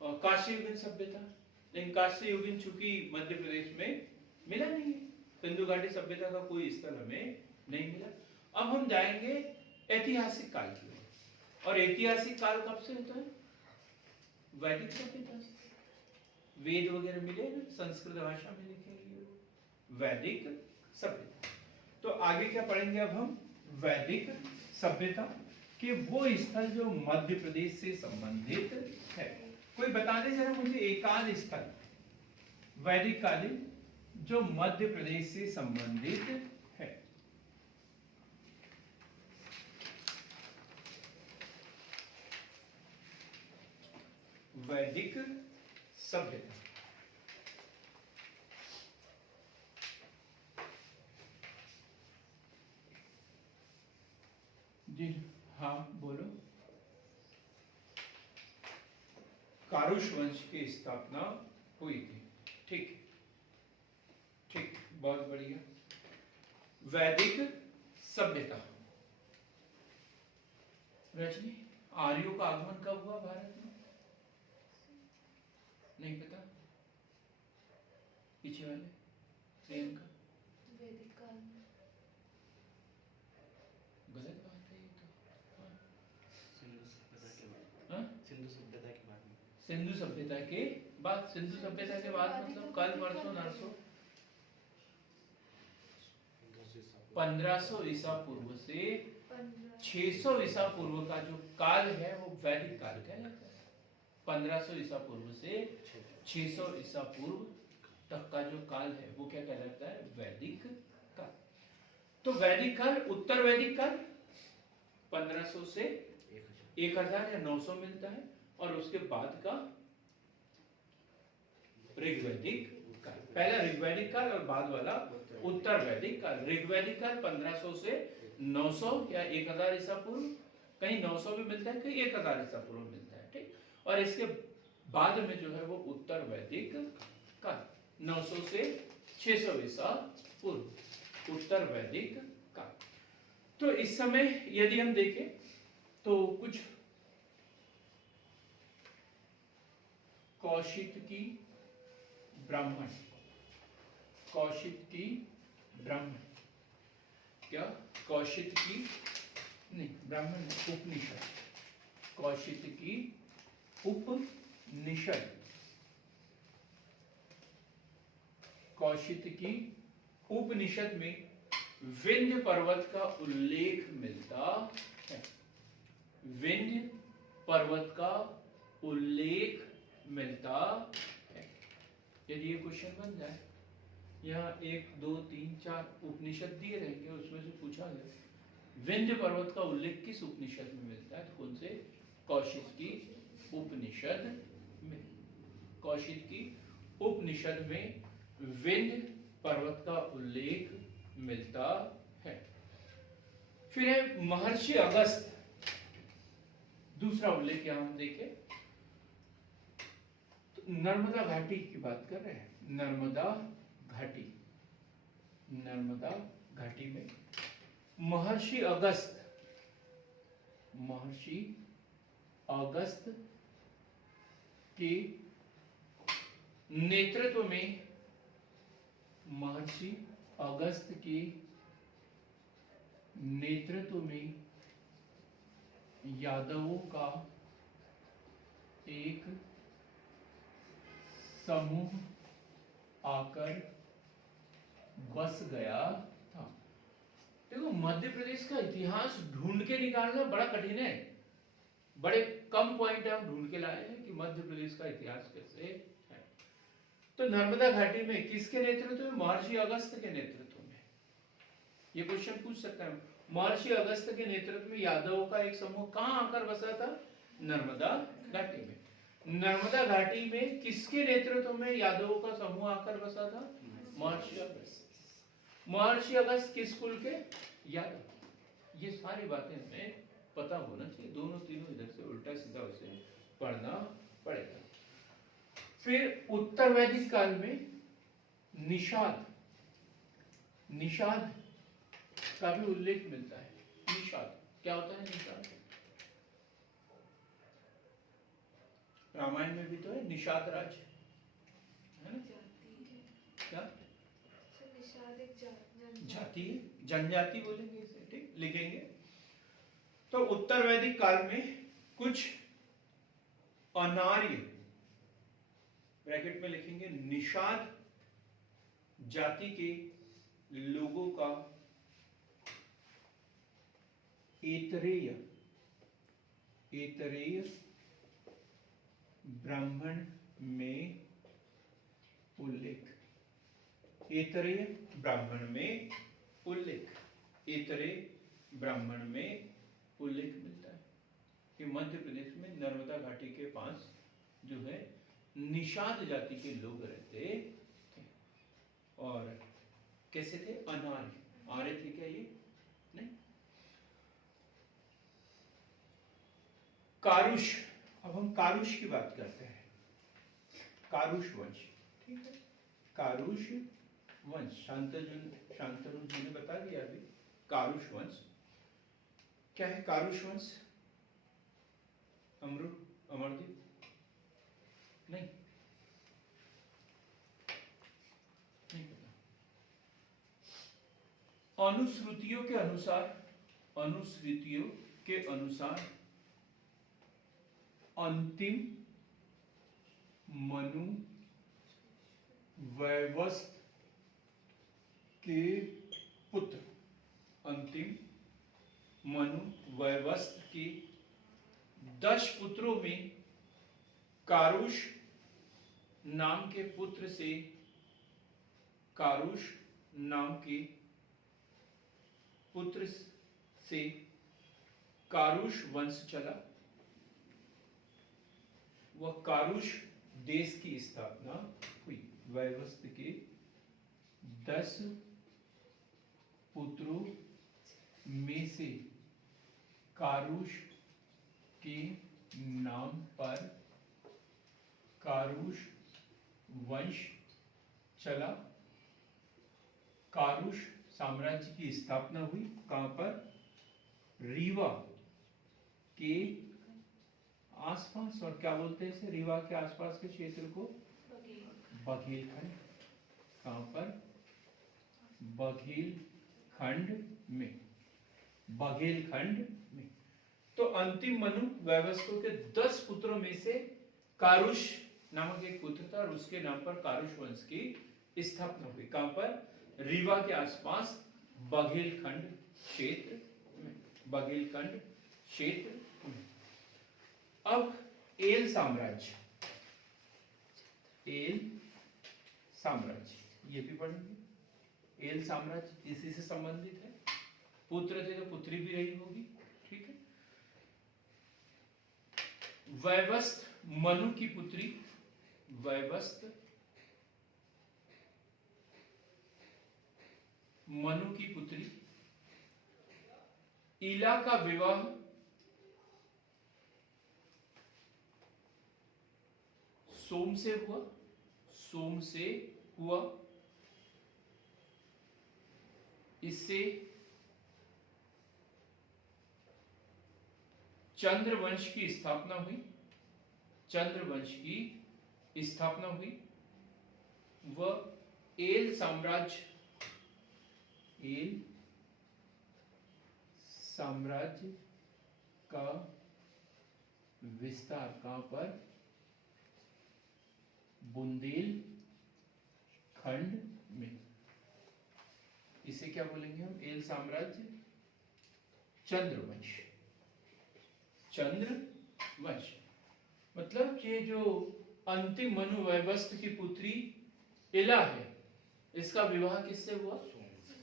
कांस्य युगीन सभ्यता। लेकिन कांस्य युगीन चूंकि मध्य प्रदेश में मिला नहीं है, सिंधु घाटी सभ्यता का कोई स्थल हमें नहीं मिला। अब हम जाएंगे ऐतिहासिक काल की ओर, और ऐतिहासिक काल कब से होता है? वैदिक सभ्यता से। वेद वगैरह मिले ना, संस्कृत भाषा में लिखे हुए, वैदिक सभ्यता। तो आगे क्या पढ़ेंगे अब हम? वैदिक सभ्यता के वो स्थल जो मध्य प्रदेश से संबंधित है। कोई बता दे जरा मुझे एकाध स्थल वैदिक कालीन जो मध्य प्रदेश से संबंधित है। वैदिक सभ्यता। जी हाँ बोलो। कारुष वंश की स्थापना हुई थी। ठीक ठीक, बहुत बढ़िया। वैदिक सभ्यता। रजनी, आर्यों का आगमन कब हुआ भारत में? नहीं पता? पीछे वाले प्रियंका? वैदिक काल में। गलत बात है ये तो। सिंधु सभ्यता के बाद। हाँ? सिंधु सभ्यता के बाद में। सिंधु सभ्यता के बाद? सिंधु सभ्यता के बाद मतलब कल परसों नरसों? 10वीं 1500 ईसा पूर्व से 15 600 ईसा पूर्व का जो काल है वो वैदिक काल कहलाता है। 1500 ईसा पूर्व से 600 ईसा पूर्व तक का जो काल है वो क्या कहलाता है? वैदिक काल। तो वैदिक काल, उत्तर वैदिक काल 1500 से 1000 या 900 मिलता है, और उसके बाद का ऋग्वैदिक काल। पहला ऋग्वैदिक काल और बाद वाला उत्तर वैदिक काल। ऋग्वैदिक काल 1500 से 900 या 1000 ईसा पूर्व, कहीं 900 भी मिलता है, कहीं 1000 ईसा पूर्व मिलता है, ठीक। और इसके बाद में जो है वो उत्तर वैदिक काल 900 से 600 ईसा पूर्व, उत्तर वैदिक काल। तो इस समय यदि हम देखें तो कुछ कौशिकी ब्राह्मण, कौशिकी ब्राह्मण, क्या कौशिकी नहीं, ब्राह्मण उपनिषद, कौशिकी उपनिषद, कौशिकी उपनिषद में विंध्य पर्वत का उल्लेख मिलता है। विंध्य पर्वत का उल्लेख मिलता है। यदि ये क्वेश्चन बन जाए, यहाँ 1 2 3 4 उपनिषद दिए रहेंगे, उसमें से पूछा गया विंध्य पर्वत का उल्लेख किस उपनिषद में मिलता है, तो कौन से? कौशिकी उपनिषद में। कौशिकी उपनिषद में विंध्य पर्वत का उल्लेख मिलता है। फिर है महर्षि अगस्त, दूसरा उल्लेख यहां हम देखें तो नर्मदा घाटी की बात कर रहे हैं। नर्मदा घाटी, नर्मदा घाटी में महर्षि अगस्त, महर्षि अगस्त के नेतृत्व में, महर्षि अगस्त के नेतृत्व में यादवों का एक समूह आकर बस गया था। देखो, मध्य प्रदेश का इतिहास ढूंढ के निकालना बड़ा कठिन है। बड़े कम पॉइंट हम ढूंढ के लाए हैं कि मध्य प्रदेश का इतिहास कैसे है। तो नर्मदा घाटी में किसके नेतृत्व में? महर्षि अगस्त के नेतृत्व में। ये क्वेश्चन पूछ सकता है। महर्षि अगस्त के नेतृत्व में यादवों का एक समूह कहां आकर बसा था? नर्मदा घाटी में। नर्मदा घाटी में किसके नेतृत्व में यादवों का समूह आकर बसा था? महर्षि अगस्त। महर्षि अगस्त किस कुल के? यादव। ये सारी बातें हमें पता होना चाहिए। दोनों तीनों इधर से उल्टा सीधा उसे पढ़ना पड़ेगा। फिर उत्तर वैदिक काल में निषाद, निषाद का भी उल्लेख मिलता है। निषाद क्या होता है? निषाद रामायण में भी तो है, निषाद राज है ना? क्या निषाद एक जाति है, जनजाति बोलेंगे इसे, ठीक, लिखेंगे। तो उत्तर वैदिक काल में कुछ अनार्य, ब्रैकेट में लिखेंगे, निषाद जाति के लोगों का ऐतरेय, ऐतरेय ब्राह्मण में उल्लेख, ऐतरेय ब्राह्मण में उल्लेख, ऐतरेय ब्राह्मण में उल्लेख मिलता है कि मध्य प्रदेश में नर्मदा घाटी के पास जो है निषाद जाति के लोग रहते थे। और कैसे थे? अनार्य, आर्य थे क्या ये? नहीं। कारुष, अब हम कारुष की बात करते हैं। कारुष वंश, ठीक है, कारुष वंश, शांतनु जी ने बता दिया अभी। कारुष वंश क्या है? कारुष वंश अमरदीप नहीं, नहीं पता। अनुश्रुतियों के अनुसार, अनुश्रुतियों के अनुसार अंतिम मनु वैवस्वत के पुत्र, अंतिम मनु वैवस्त्र के 10 पुत्रों में कारुष नाम के पुत्र से कारुष नाम के पुत्र से कारुष वंश चला। वह कारुष देश की स्थापना हुई। वैवस्त्र के 10 पुत्रों में से कारुष के नाम पर कारुष वंश चला। कारुष साम्राज्य की स्थापना हुई कहां पर? रीवा के आसपास। और क्या बोलते हैं इसे? रीवा के आसपास के क्षेत्र को बघेलखंड। कहां पर? बघेलखंड में। बघेलखंड में। तो अंतिम मनु वैवस्त्र के 10 पुत्रों में से कारुष नामक एक पुत्र था और उसके नाम पर कारुष वंश की स्थापना हुई। कहां पर? रीवा के आसपास बघेलखंड क्षेत्र में। बघेलखंड क्षेत्र में। अब एल साम्राज्य। एल साम्राज्य ये भी पढ़ेंगे। एल साम्राज्य इसी से संबंधित है। पुत्र थे तो पुत्री भी रही होगी। ठीक है। वैवस्त्र मनु की पुत्री, वैवस्त्र मनु की पुत्री इला का विवाह सोम से हुआ। सोम से हुआ। इससे चंद्रवंश की स्थापना हुई। चंद्रवंश की स्थापना हुई। वह एल साम्राज्य, एल साम्राज्य का विस्तार कहां पर? बुंदेलखंड में। इसे क्या बोलेंगे हम? एल साम्राज्य चंद्रवंश। चंद्रवंश मतलब ये जो अंतिम मनु वैवस्त्र की पुत्री इला है, इसका विवाह किससे हुआ?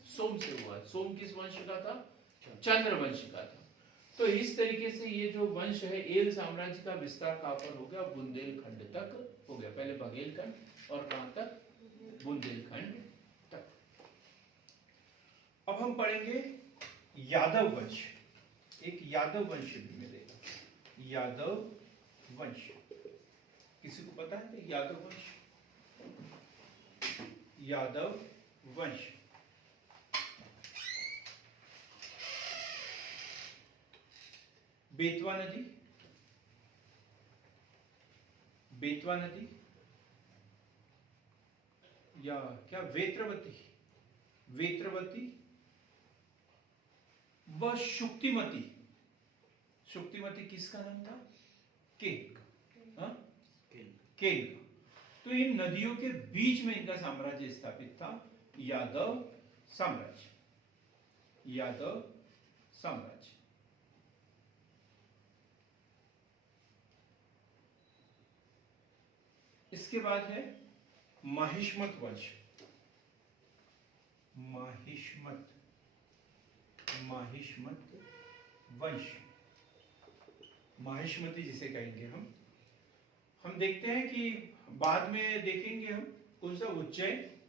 सोम से हुआ। सोम किस वंश का था? चंद्रवंश का था। तो इस तरीके से ये जो वंश है एल साम्राज्य का विस्तार कहां पर हो गया? बुंदेलखंड तक हो गया। पहले बघेलखंड और कहां तक? बुंदेलखंड तक। अब हम पढ़ेंगे यादव वंश। एक यादव वंश भी मिलेगा। यादव वंश किसी को पता है? यादव वंश। यादव वंश बेतवा नदी, बेतवा नदी या क्या वेत्रवती, वेत्रवती व शुक्तिमती। शुक्तिमती किसका नाम था? केन। हाँ? केन। तो इन नदियों के बीच में इनका साम्राज्य स्थापित था। यादव साम्राज्य। यादव साम्राज्य। इसके बाद है माहिष्मत वंश। माहिष्मत, माहिष्मत वंश, माहिष्मती जिसे कहेंगे हम देखते हैं कि बाद में देखेंगे हम कौन सा? उज्जैन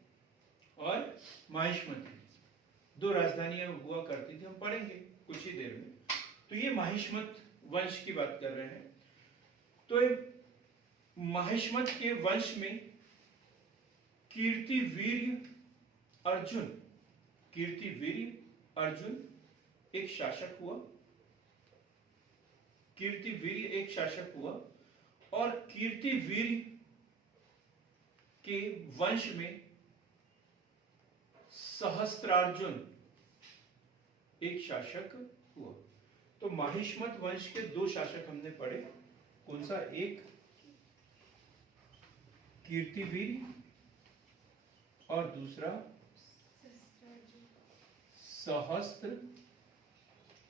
और माहिष्मती दो राजधानियां हुआ करती थी। हम पढ़ेंगे कुछ ही देर में। तो ये माहिष्मत वंश की बात कर रहे हैं। तो माहिष्मत के वंश में कीर्तिवीर्य अर्जुन, कीर्तिवीर्य अर्जुन एक शासक हुआ। कीर्तिवीर्य एक शासक हुआ और कीर्तिवीर्य के वंश में सहस्त्रार्जुन एक शासक हुआ। तो माहिष्मत वंश के दो शासक हमने पढ़े। कौन सा? एक कीर्तिवीर्य और दूसरा सहस्त्र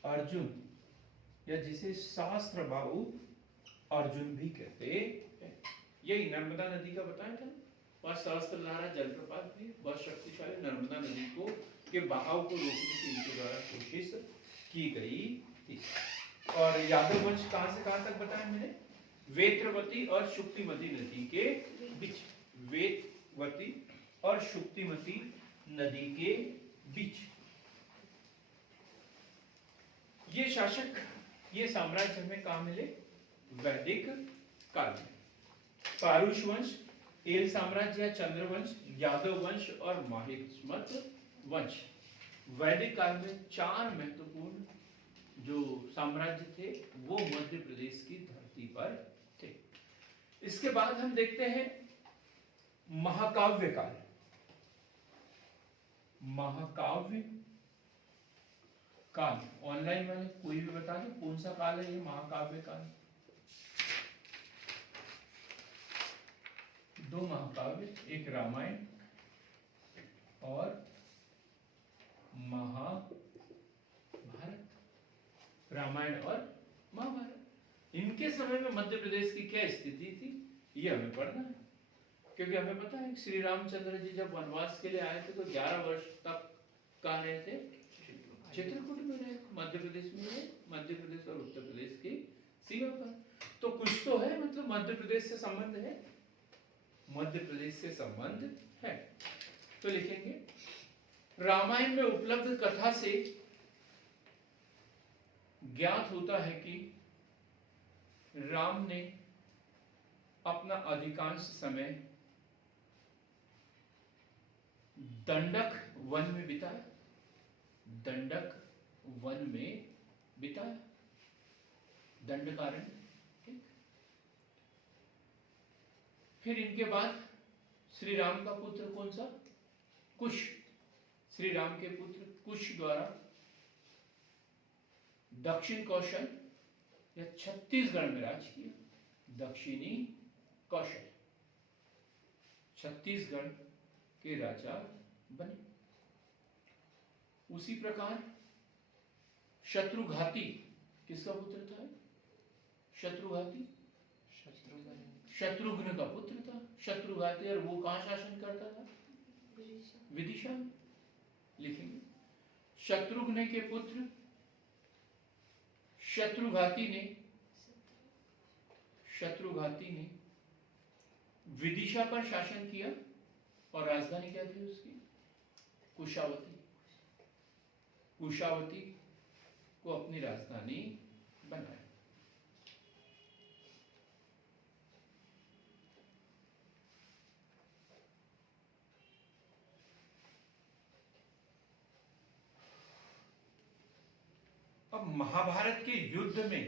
अर्जुन, या जिसे शास्त्र बाहु अर्जुन भी कहते हैं। यही नर्मदा नदी का बताया था, वह सहस्त्रधारा जलप्रपात भी बहुत शक्तिशाली नर्मदा नदी को के बहाव को रोकने की इनके द्वारा कोशिश की गई थी। और यादव वंश कहां से कहां तक बताया मैंने? वेत्रवती और शुक्तिमती नदी के बीच, वेत्रवती और शुक्तिमती नदी के बीच ये शासक, ये साम्राज्य हमें कहां मिले? वैदिक काल में। पारुष वंश, एल साम्राज्य या चंद्रवंश, यादव वंश और माहिष्मत वंश। वैदिक काल में 4 महत्वपूर्ण जो साम्राज्य थे वो मध्य प्रदेश की धरती पर थे। इसके बाद हम देखते हैं महाकाव्य काल। महाकाव्य काल, ऑनलाइन वाले कोई भी बता दो कौन सा काल है ये महाकाव्य काल? 2 महाकाव्य, एक रामायण और महाभारत। रामायण और महाभारत, इनके समय में मध्य प्रदेश की क्या स्थिति थी ये हमें पढ़ना है। क्योंकि हमें पता है श्री रामचंद्र जी जब वनवास के लिए आए थे तो 11 वर्ष तक कहाँ रहे थे? चित्रकूट में रहे, मध्य प्रदेश में रहे, मध्य प्रदेश और उत्तर प्रदेश की सीमा पर। तो कुछ तो है, मतलब मध्य प्रदेश से संबंध है, मध्य प्रदेश से संबंध है। तो लिखेंगे रामायण में उपलब्ध कथा से ज्ञात होता है कि राम ने अपना अधिकांश समय दंडक वन में बिताया, दंडक वन में बिताया, दंडकारण्य। ठीक। फिर इनके बाद श्री राम का पुत्र कौन सा? कुश। श्री राम के पुत्र कुश द्वारा दक्षिण कौशल या छत्तीसगढ़ में राज किया। दक्षिणी कौशल, छत्तीसगढ़ के राजा बने। उसी प्रकार शत्रुघाती किसका पुत्र था? शत्रुघाती शत्रुघ्न का पुत्र था शत्रुघाती, और वो कहां शासन करता था? विदिशा। लिखेंगे शत्रुघ्न के पुत्र शत्रुघाती ने विदिशा पर शासन किया, और राजधानी क्या थी उसकी? कुशावती। कुशावती को अपनी राजधानी बनाया। अब महाभारत के युद्ध में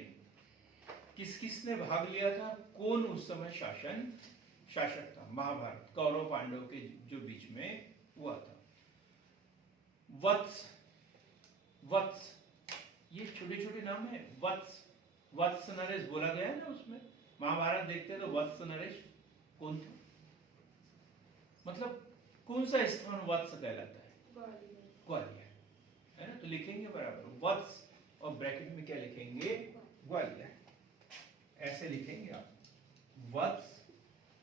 किस किसने भाग लिया था? कौन उस समय शासक था? महाभारत कौरव पांडव के जो बीच में हुआ था। वत्स, वत्स, ये छोटे छोटे नाम है। वत्स, वत्स नरेश बोला गया है ना उसमें। महाभारत देखते हैं तो वत्स नरेश कौन था? मतलब कौन सा स्थान वत्स कहलाता है? ग्वालियर, है ना। तो लिखेंगे बराबर वत्स, और ब्रैकेट में क्या लिखेंगे? ग्वालियर। ऐसे लिखेंगे आप, वत्स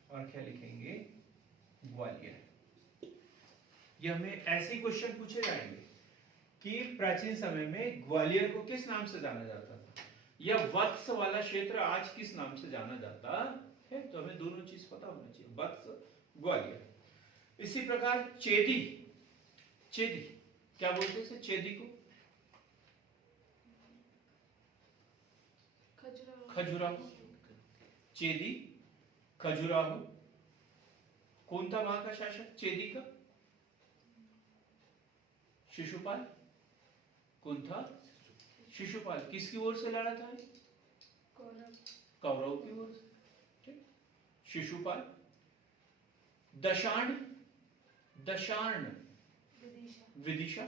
और क्या लिखेंगे? ग्वालियर। ये हमें ऐसे क्वेश्चन पूछे जाएंगे कि प्राचीन समय में ग्वालियर को किस नाम से जाना जाता था, या वत्स वाला क्षेत्र आज किस नाम से जाना जाता है। तो हमें दोनों चीज पता होना चाहिए, वत्स, ग्वालियर। इसी प्रकार चेदी, चेदी क्या बोलते थे? चेदी को खजुराहो। चेदी, खजुराहो। कौन था वहां का शासक चेदी का? शिशुपाल। कौन था? शिशुपाल। किसकी ओर से लड़ा था? कौरव की ओर से। शिशुपाल। दशार्ण, दशार्ण विदिशा,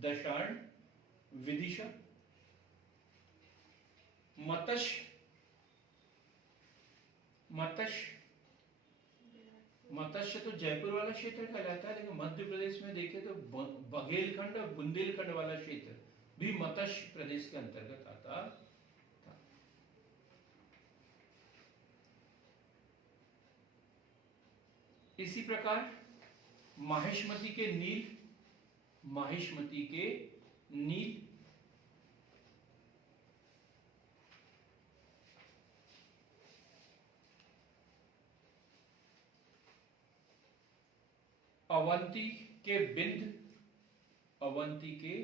दशार्ण विदिशा। मतश, मतश मत्स्य तो जयपुर वाला क्षेत्र कहलाता है, लेकिन मध्य प्रदेश में देखें तो बघेलखंड और बुंदेलखंड वाला क्षेत्र भी मत्स्य प्रदेश के अंतर्गत आता था। इसी प्रकार माहिष्मती के नील, माहिष्मती के नील, अवंती के बिंद, अवंती के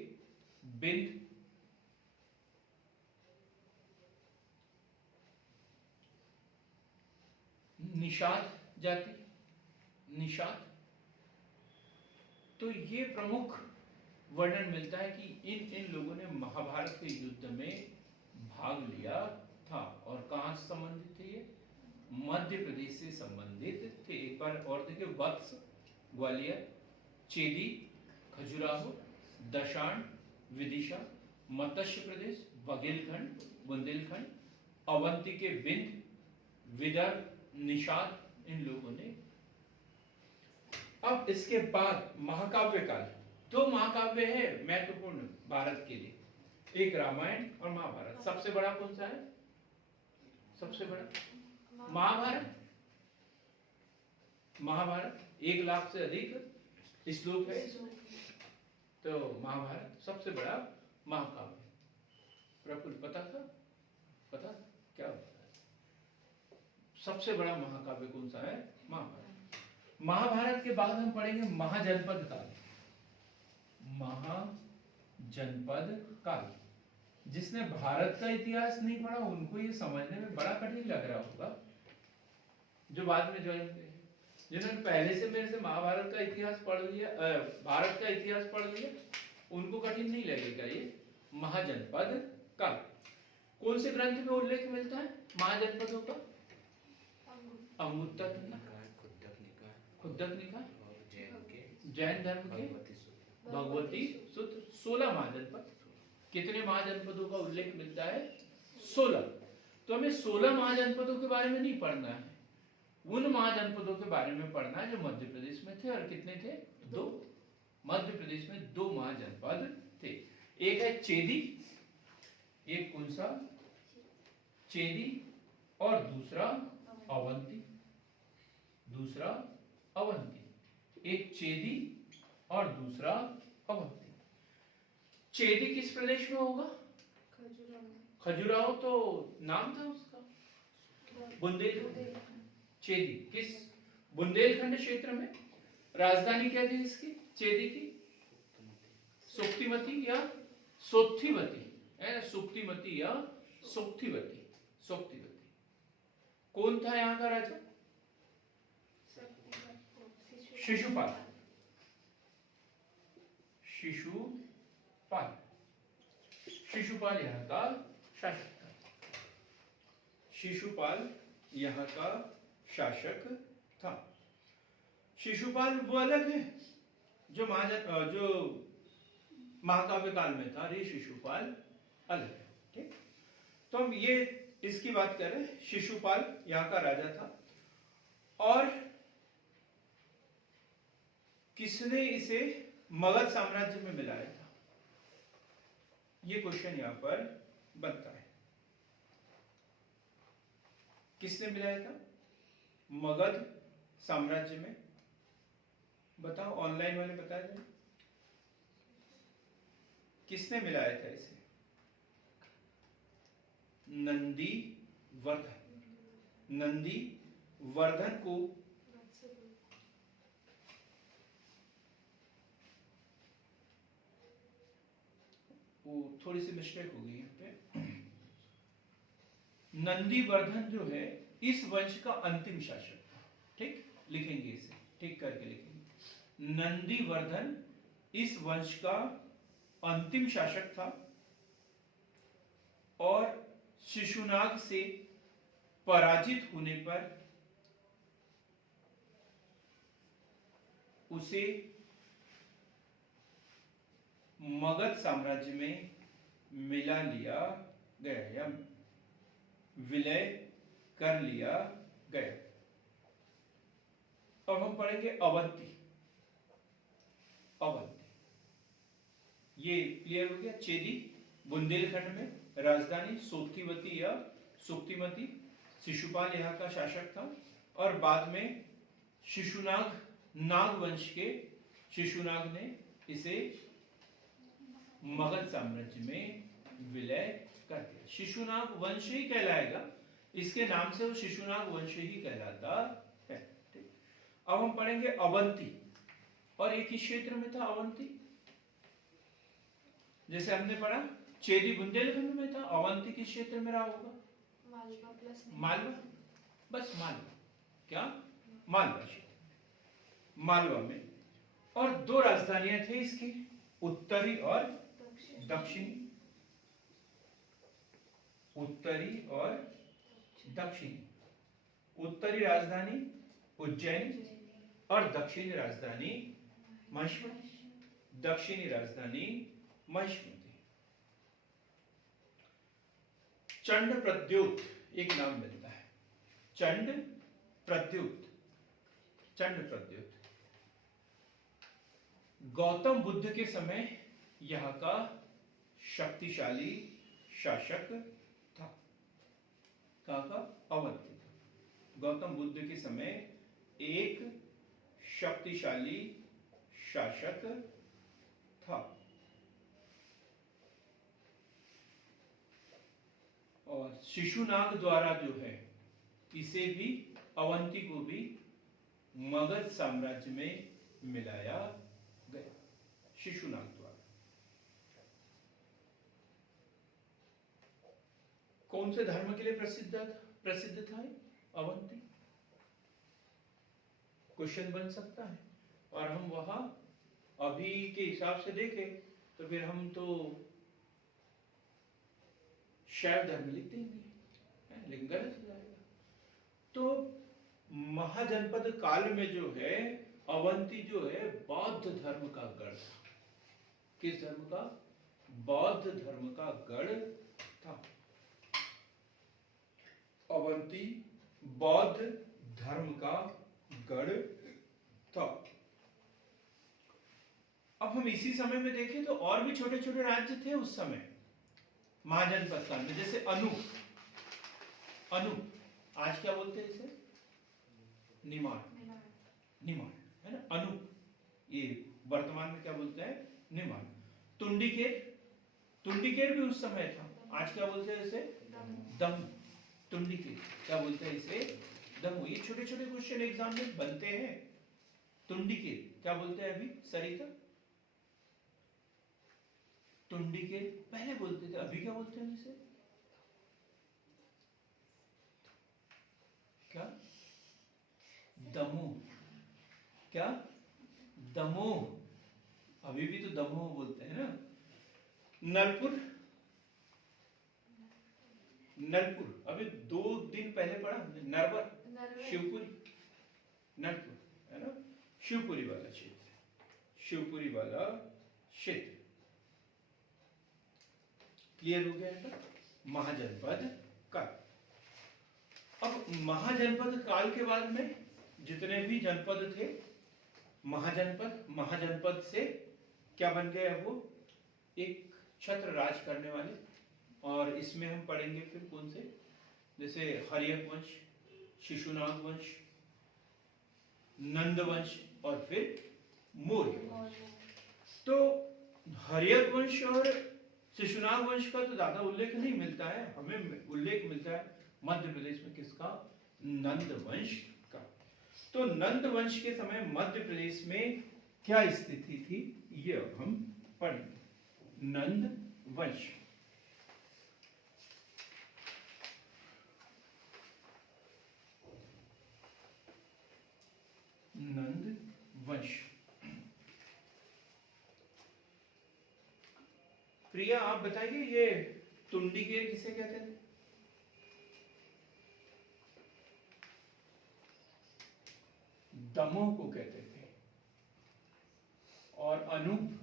बिंद, निषाद जाति, निषाद। तो ये प्रमुख वर्णन मिलता है कि इन लोगों ने महाभारत के युद्ध में भाग लिया था। और कहां से संबंधित थे ये? मध्य प्रदेश से संबंधित थे। एक बार और देखिए, वत्स ग्वालियर, चेदी खजुराहो, दशान विदिशा, मत्स्य प्रदेश बघेलखंड बुंदेलखंड, अवंती के बिंद, विदर्भ, निषाद, इन लोगों ने। अब इसके बाद महाकाव्य काल, दो महाकाव्य है महत्वपूर्ण भारत के लिए, एक रामायण और महाभारत। सबसे बड़ा कौन सा है? सबसे बड़ा महाभारत। महाभारत 1 लाख से अधिक श्लोक है, तो महाभारत सबसे बड़ा महाकाव्य। प्रफुल्ल पता था? पता क्या होता है? सबसे बड़ा महाकाव्य कौन सा है? महाभारत। महाभारत के बाद हम पढ़ेंगे महाजनपद काल। महाजनपद काल। जिसने भारत का इतिहास नहीं पढ़ा उनको ये समझने में बड़ा कठिन लग रहा होगा, जो बाद में ज्वाइन किए। जिन्होंने पहले से मेरे से महाभारत का इतिहास पढ़ लिया, भारत का इतिहास पढ़ लिया, उनको कठिन नहीं लगेगा ये महाजनपद काल। कौन से ग्रंथ में उल्लेख मिलता है महाजनपदों का? अंगुत्तर निकाय, खुद्दक निकाय, जैन धर्म के भगवती सूत्र। 16 महाजनपद। कितने महाजनपदों का उल्लेख मिलता है? 16। तो हमें 16 महाजनपदों के बारे में नहीं पढ़ना है, उन महाजनपदों के बारे में पढ़ना है जो मध्य प्रदेश में थे। और कितने थे? 2। मध्य प्रदेश में 2 महाजनपद थे। एक है चेदी, एक कौन सा? चेदी, और दूसरा अवंती। दूसरा अवंती। एक चेदी और दूसरा अवंती। चेदी किस प्रदेश में होगा? खजुराहो तो नाम था उसका। बुंदेलखंड। चेदी किस? बुंदेलखंड क्षेत्र में। राजधानी क्या थी इसकी? चेदी की? सुक्तिमती या सोत्थिवती है? सुक्तिमती या सोक्तिवती। सोक्तिवती। कौन था यहाँ का राजा? शिशुपाल। शिशुपाल। शिशुपाल यहाँ का शासक था। शिशुपाल यहाँ का शासक था। शिशुपाल वो अलग है जो महाकाव्य काल में था। रे शिशुपाल अलग है। ठीक, तो हम ये इसकी बात कर रहे हैं। शिशुपाल यहाँ का राजा था। और किसने इसे मगध साम्राज्य में मिलाया था? ये क्वेश्चन यहां पर बनता है। किसने मिलाया था मगध साम्राज्य में? बताओ, ऑनलाइन वाले बता दें, किसने मिलाया था इसे? नंदी वर्धन। नंदी वर्धन को वो थोड़ी सी मिस्टेक हो गई यहाँ पे। नंदीवर्धन जो है इस वंश का अंतिम शासक था। ठीक, लिखेंगे इसे, ठीक करके लिखेंगे। नंदीवर्धन इस वंश का अंतिम शासक था और शिशुनाग से पराजित होने पर उसे मगध साम्राज्य में मिला लिया गया या विलय कर लिया गया। अब हम पढ़ेंगे अवंती। अवंती ये क्लियर हो गया। चेदी बुंदेलखंड में राजधानी, सोक्तिवती या सुक्तिमती, शिशुपाल यहाँ का शासक था। और बाद में शिशुनाग, नाग वंश के शिशुनाग ने इसे मगध साम्राज्य में विलय कर दिया। शिशुनाग वंश ही कहलाएगा, इसके नाम से वो शिशुनाग वंश ही कहलाता है। ठीक। अब हम पढ़ेंगे अवंती। और एक ही क्षेत्र में था अवंती, जैसे हमने पढ़ा चेदी बुंदेलखंड में था, अवंती किस क्षेत्र में रहा होगा? मालवा प्लस मालवा, बस मालवा। क्या? मालवा क्षेत्र, मालवा में। और दो राजधानियां थी इसकी, उत्तरी और दक्षिणी। उत्तरी और दक्षिणी। उत्तरी राजधानी उज्जैन और दक्षिणी राजधानी महिष्मती। दक्षिणी राजधानी महिष्मती। चंड प्रद्योत एक नाम मिलता है, चंड प्रद्योत। चंड प्रद्योत गौतम बुद्ध के समय यहाँ का शक्तिशाली शासक था। कहाँ का? अवंती था। गौतम बुद्ध के समय एक शक्तिशाली शासक था। और शिशुनाग द्वारा जो है, इसे भी, अवंती को भी मगध साम्राज्य में मिलाया गया, शिशुनाग द्वारा। कौन से धर्म के लिए प्रसिद्ध था अवंती? क्वेश्चन बन सकता है। और हम वहां अभी के हिसाब से देखें तो फिर हम तो शैव धर्म लिख देंगे, लेकिन गलत हो जाएगा। तो महाजनपद काल में जो है अवंती जो है बौद्ध धर्म का गढ़ था। किस धर्म का? बौद्ध धर्म का गढ़ था। अवंती बौद्ध धर्म का गढ़ था। अब हम इसी समय में देखें तो और भी छोटे छोटे राज्य थे उस समय महाजनपद काल में, जैसे अनु। अनु आज क्या बोलते हैं इसे? निमाड़। निमाड़ है ना, अनु। ये वर्तमान में क्या बोलते हैं? निमाड़। तुंडिकेर, तुंडिकेर भी उस समय था, आज क्या बोलते हैं इसे? दम। तुंडिकेर क्या बोलते हैं इसे? दमू। ये छोटे छोटे क्वेश्चन एग्जाम में बनते हैं। तुंडिकेर क्या बोलते हैं अभी? सरिता, तुंडिकेर पहले बोलते थे, अभी क्या बोलते हैं इसे? क्या? दमोह। क्या? दमोह। अभी भी तो दमोह बोलते हैं ना। नलपुर, नलपुर अभी 2 दिन पहले पढ़ा हमने। नरवर, शिवपुरी, नलपुर है ना, शिवपुरी वाला क्षेत्र, शिवपुरी वाला क्षेत्र। क्लियर हो गया है? महाजनपद काल। अब महाजनपद काल के बाद में जितने भी जनपद थे, महाजनपद, महाजनपद से क्या बन गए? वो एक छत्र राज करने वाले। और इसमें हम पढ़ेंगे फिर कौन से, जैसे हर्यक वंश, शिशुनाग वंश, नंद वंश और फिर मौर्य वंश। तो हर्यक वंश और शिशुनाग वंश का तो ज्यादा उल्लेख नहीं मिलता है, हमें उल्लेख मिलता है मध्य प्रदेश में किसका? नंद वंश का। तो नंद वंश के समय मध्य प्रदेश में क्या स्थिति थी, ये अब हम पढ़ेंगे। नंद वंश। नंद वंश। प्रिया आप बताइए, ये तुंडिकेर किसे कहते थे? दमोह को कहते थे। और अनूप,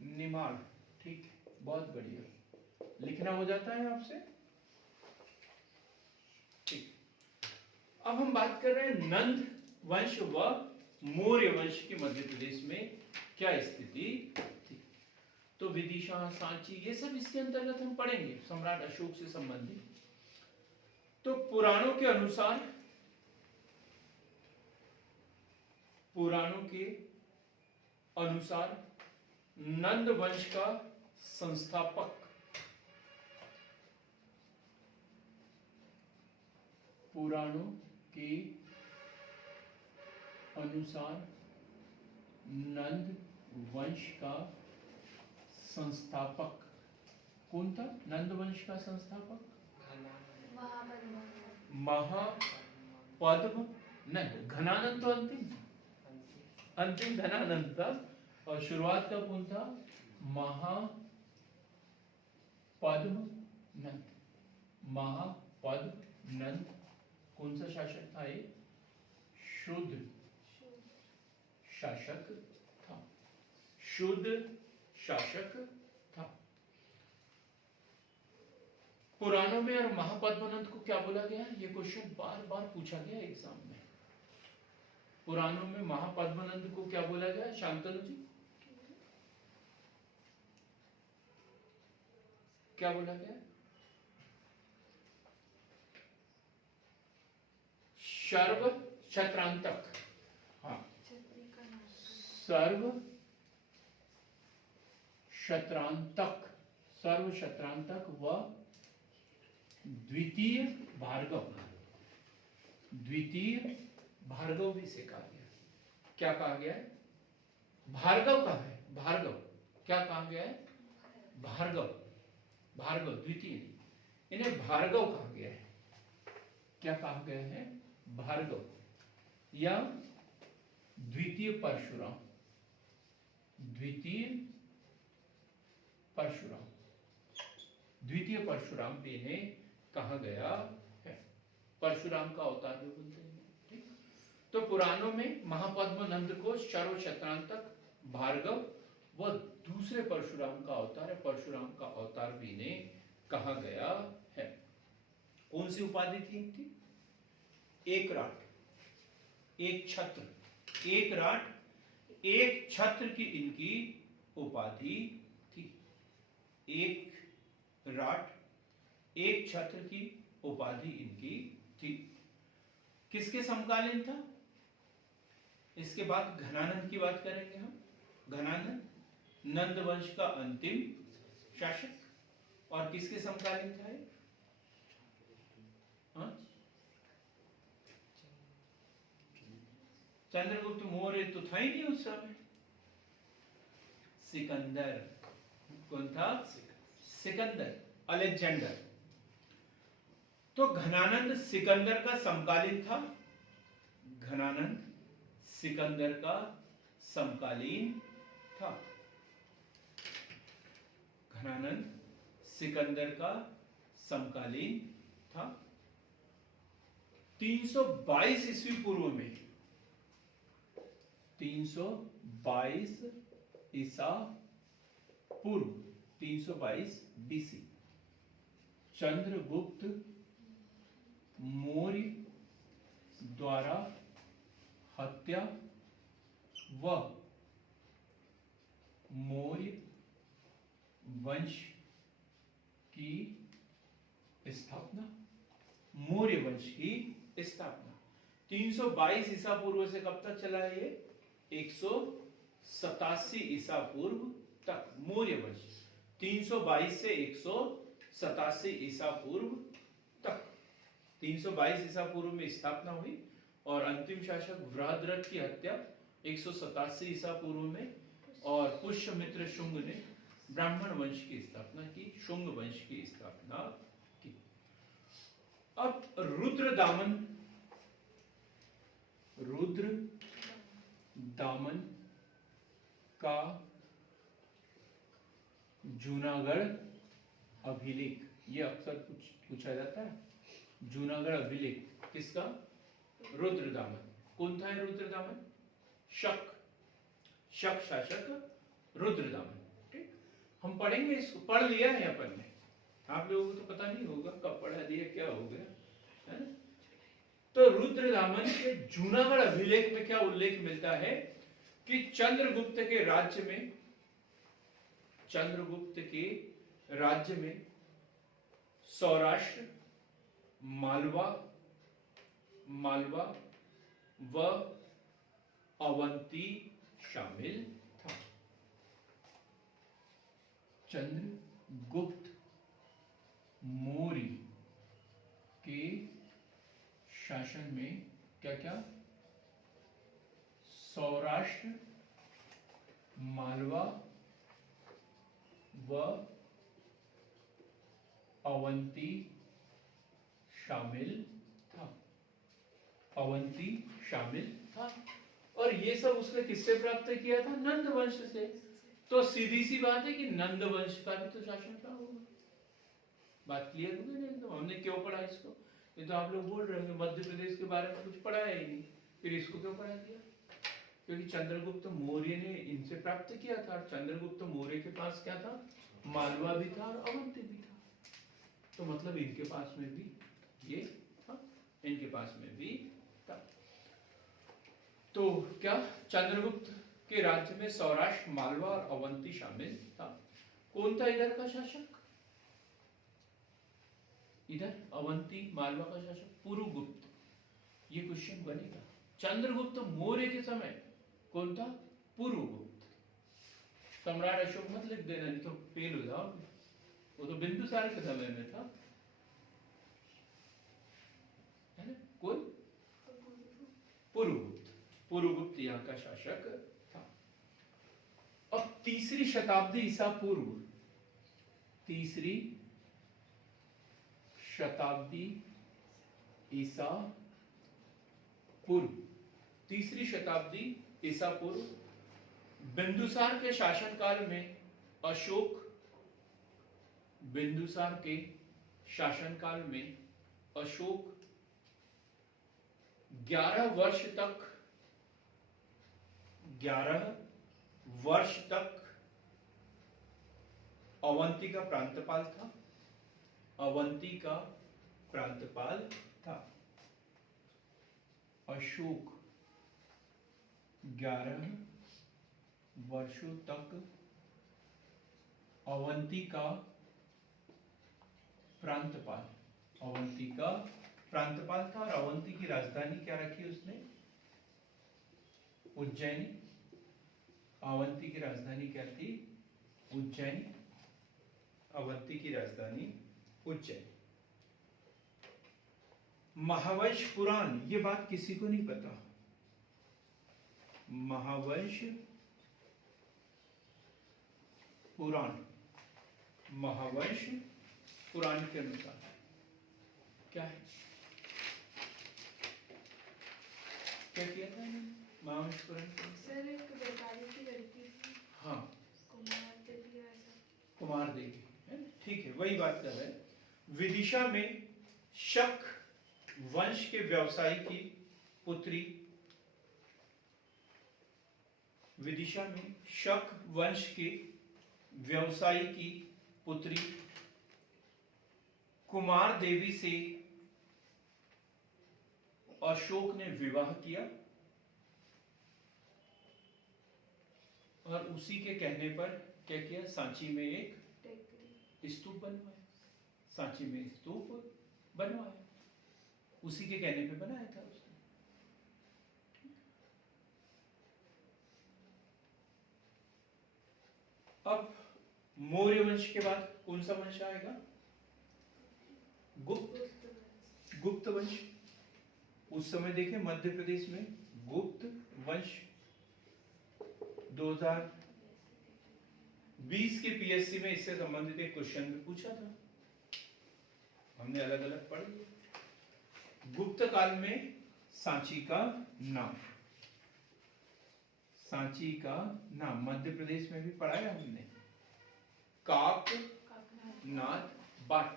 निमाड़। ठीक, बहुत बढ़िया। लिखना हो जाता है आपसे? ठीक। अब हम बात कर रहे हैं नंद वंश व मौर्य वंश की मध्य प्रदेश में क्या स्थिति थी। तो विदिशा, सांची, ये सब इसके अंतर्गत हम पढ़ेंगे, सम्राट अशोक से संबंधित। तो पुराणों के अनुसार नंद वंश का संस्थापक पुराणों के अनुसार नंद वंश का संस्थापक कौन था? नंद वंश का संस्थापक महापद्म नहीं, घनानंद तो अंतिम घनानंद था। और शुरुआत का कौन था? महापद्म नंद। महापद्म नंद कौन सा शासक था? ये शूद्र शासक था। शूद्र शासक था। पुराणों में और महापद्मनंद को क्या बोला गया? ये क्वेश्चन बार बार पूछा गया एग्जाम में। पुराणों में महापद्मनंद को क्या बोला गया? शांतनु जी क्या बोला गया? सर्व शत्रांतक। हाँ, सर्व शत्रांतक व द्वितीय भार्गव भी से कहा गया। क्या कहा गया है? भार्गव का है। भार्गव क्या कहा गया है? भार्गव द्वितीय, इन्हें भार्गव कहा गया है। क्या कहा गया है? भार्गव या द्वितीय परशुराम। द्वितीय परशुराम भी इन्हें कहा गया है। परशुराम का अवतार भी बोलते हैं। ठीक। तो पुराणों में महापद्मनंद को सर्व शत्रांतक, भार्गव व दूसरे परशुराम का अवतार है, परशुराम का अवतार भी इन्हें कहा गया है। कौन सी उपाधि थी इनकी? एक राट, एक छत्र, एक राट एक छत्र की इनकी उपाधि थी। एक राट एक छत्र की उपाधि इनकी थी। किसके समकालीन था? इसके बाद घनानंद की बात करेंगे हम। घनानंद नंद वंश का अंतिम शासक। और किसके समकालीन था? चंद्रगुप्त मौर्य तो था ही नहीं उस समय। सिकंदर। कौन था? सिकंदर, अलेक्जेंडर। तो घनानंद सिकंदर का समकालीन था। घनानंद सिकंदर का समकालीन था। घनानंद सिकंदर का समकालीन था। 322 ईस्वी पूर्व में, 322 ईसा पूर्व, 322 बीसी, चंद्रगुप्त मौर्य द्वारा हत्या व मौर्य वंश की स्थापना। मौर्य वंश की स्थापना 322 ईसा पूर्व से कब तक चला है? ये 187 ईसा पूर्व तक मौर्य वंश। 322 से 187 ईसा पूर्व तक। 322 ईसा पूर्व में स्थापना हुई और अंतिम शासक वृहद्रथ की हत्या 187 ईसा पूर्व में, और पुष्यमित्र शुंग ने ब्राह्मण वंश की स्थापना की, शुंग वंश की स्थापना की। अब रुद्रदामन का जूनागढ़ अभिलेख, ये अक्सर पूछा जाता है। जूनागढ़ अभिलेख किसका? रुद्रदामन। कौन था रुद्रदामन? शक शासक रुद्रदामन। ठीक, हम पढ़ेंगे इसको, पढ़ लिया है अपन ने। आप लोगों को तो पता नहीं होगा कब पढ़ा दिया, क्या हो गया, है ना? तो रुद्र रुद्रदामन के जूनागढ़ अभिलेख में क्या उल्लेख मिलता है कि चंद्रगुप्त के राज्य में सौराष्ट्र, मालवा व अवंती शामिल था। चंद्रगुप्त मौर्य के शासन में क्या क्या? सौराष्ट्र, मालवा व अवंती शामिल था। अवंती शामिल था। और ये सब उसने किससे प्राप्त किया था? नंद वंश से। तो सीधी सी बात है कि नंद वंश का भी तो शासन था होगा। बात क्लियर हो गई? नहीं तो हमने क्यों पढ़ा इसको? ये तो आप लोग बोल रहे हैं मध्य प्रदेश के बारे में कुछ पढ़ा ही नहीं, फिर इसको क्यों पढ़ा दिया? क्योंकि चंद्रगुप्त मौर्य ने इनसे प्राप्त किया था। चंद्रगुप्त मौर्य के पास क्या था? मालवा भी था और अवंती भी था। तो मतलब इनके पास में भी ये था, इनके पास में भी था। तो क्या चंद्रगुप्त के राज्य में सौराष्ट्र, मालवा और अवंती शामिल था। कौन था इधर का शासक? इधर अवंती मालवा का शासक पुरुगुप्त। ये क्वेश्चन बनेगा। चंद्रगुप्त मौर्य के समय कौन था? पुरुगुप्त। सम्राट अशोक मत लिख देना, नहीं तो फेल हो जाओगे। वो तो बिंदुसार के समय में था, है ना? कौन? पुरुगुप्त। पुरुगुप्त यहाँ का शासक था। अब तीसरी शताब्दी ईसा पूर्व, तीसरी शताब्दी ईसा पूर्व, तीसरी शताब्दी ईसा पूर्व, बिंदुसार के शासनकाल में अशोक, बिंदुसार के शासनकाल में अशोक 11 वर्ष तक अवंती का प्रांतपाल था। अवंती का प्रांतपाल था। अशोक 11 वर्षों तक अवंती का प्रांतपाल, अवंती का प्रांतपाल था। और अवंती की राजधानी क्या रखी उसने? उज्जैनी। अवंती की राजधानी क्या थी? उज्जैनी। अवंती की राजधानी उज्जैन। महावंश पुराण, ये बात किसी को नहीं पता। महावंश पुराण, महावंश पुराण के अनुसार क्या है? क्या किया था महावंश पुराण के अनुसार? सर एक व्यापारी की लड़की थी, हाँ, कुमार देवी ऐसा। कुमार देवी, है ना? ठीक है, वही बात कर रहे हैं। विदिशा में शक वंश के व्यवसायी की पुत्री, विदिशा में शक वंश के व्यवसायी की पुत्री कुमार देवी से अशोक ने विवाह किया और उसी के कहने पर क्या किया? सांची में एक स्तूप बनवाया। सांची में स्तूप बनवाया, उसी के कहने पे बनाया था उसने। अब मौर्य वंश के बाद कौन सा वंश आएगा? गुप्त वंश। उस समय देखें मध्य प्रदेश में गुप्त वंश 2020 के पीएससी में इससे संबंधित एक क्वेश्चन भी पूछा था, हमने अलग अलग पढ़ी। गुप्त काल में सांची का नाम, सांची का नाम मध्य प्रदेश में भी पढ़ाया हमने। काकनाथ बाट,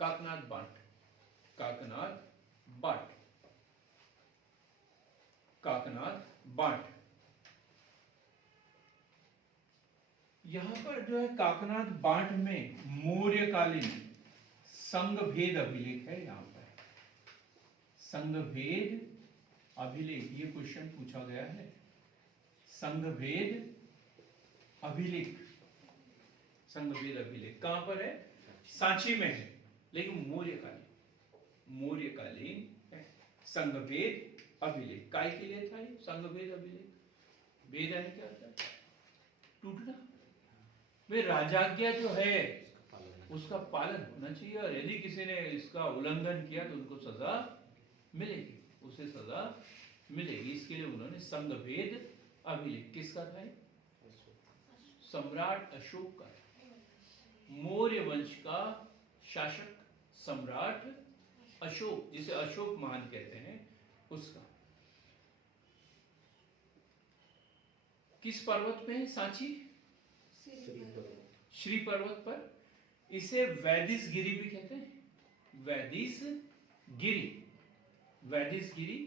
काकनाथ बाट, काकनाथ बाट, काकनाथ बाट। यहां पर जो है काकनाथ बाट में मौर्यकालीन संघ भेद अभिलेख है। यहां पर संघ भेद अभिलेख, ये क्वेश्चन पूछा गया है। संघभेद अभिलेख, संघभेद अभिलेख कहां पर है? सांची में है, लेकिन मौर्यकालीन है। संघभेद अभिलेख काय के लिए था ये संघभेद अभिलेख? भेद यानी क्या होता है? टूटना। वे राजाज्ञा जो है उसका पालन होना चाहिए, और यदि किसी ने इसका उल्लंघन किया तो उनको सजा मिलेगी, उसे सजा मिलेगी। इसके लिए उन्होंने संघभेद अभिलेख, किसका था? सम्राट अशोक का, मौर्य वंश का शासक सम्राट अशोक, जिसे अशोक महान कहते हैं, उसका। किस पर्वत पे है सांची? श्री पर्वत पर। इसे वैदिस गिरी भी कहते हैं, वैदिस गिरी,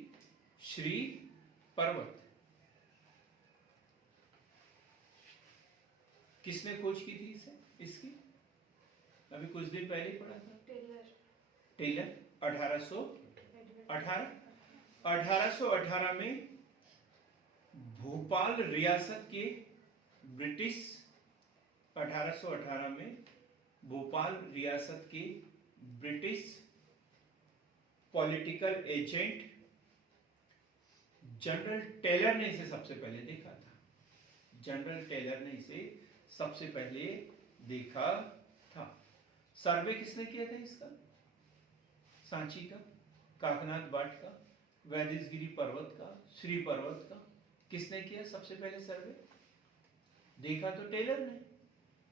श्री पर्वत। किसने खोज की थी इसकी? अभी कुछ दिन पहले ही पढ़ा था, टेलर। 1818 में भोपाल रियासत के ब्रिटिश, 1818 में भोपाल रियासत के British political agent general Taylor ने इसे सबसे पहले देखा था। जनरल टेलर ने इसे सबसे पहले देखा था। सर्वे किसने किया था इसका? सांची का, काकनाथ बाट का, वैदिसगिरी पर्वत का, श्री पर्वत का। किसने किया सबसे पहले सर्वे? देखा तो टेलर ने।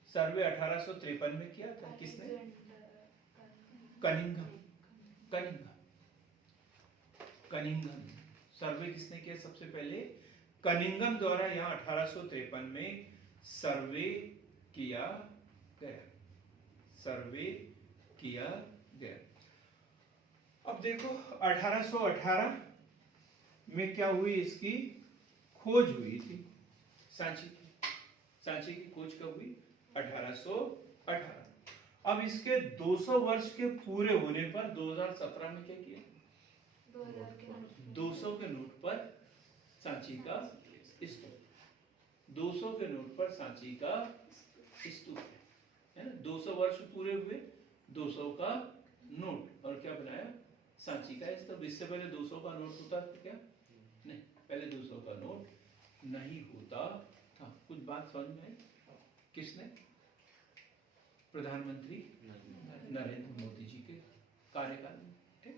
सर्वे 1853 में किया था। किसने? कनिंघम। सर्वे किसने किया सबसे पहले? कनिंघम द्वारा यहाँ 1853 में सर्वे किया गया। अब देखो 1818 में क्या हुई? इसकी खोज हुई थी, सांची की खोज कब हुई? 1818। अब इसके 200 वर्ष के पूरे होने पर 2017 में क्या किया? 200 के नोट पर सांची का स्तूप, 200 के नोट पर सांची का स्तूप है ना। 200 वर्ष पूरे हुए, 200 का नोट, और क्या बनाया? सांची का स्तूप। इससे पहले 200 का नोट होता था क्या? नहीं, पहले 200 का नोट नहीं होता था। कुछ बात समझ में आई? किसने? प्रधानमंत्री नरेंद्र मोदी जी के कार्यकाल में। ठीक,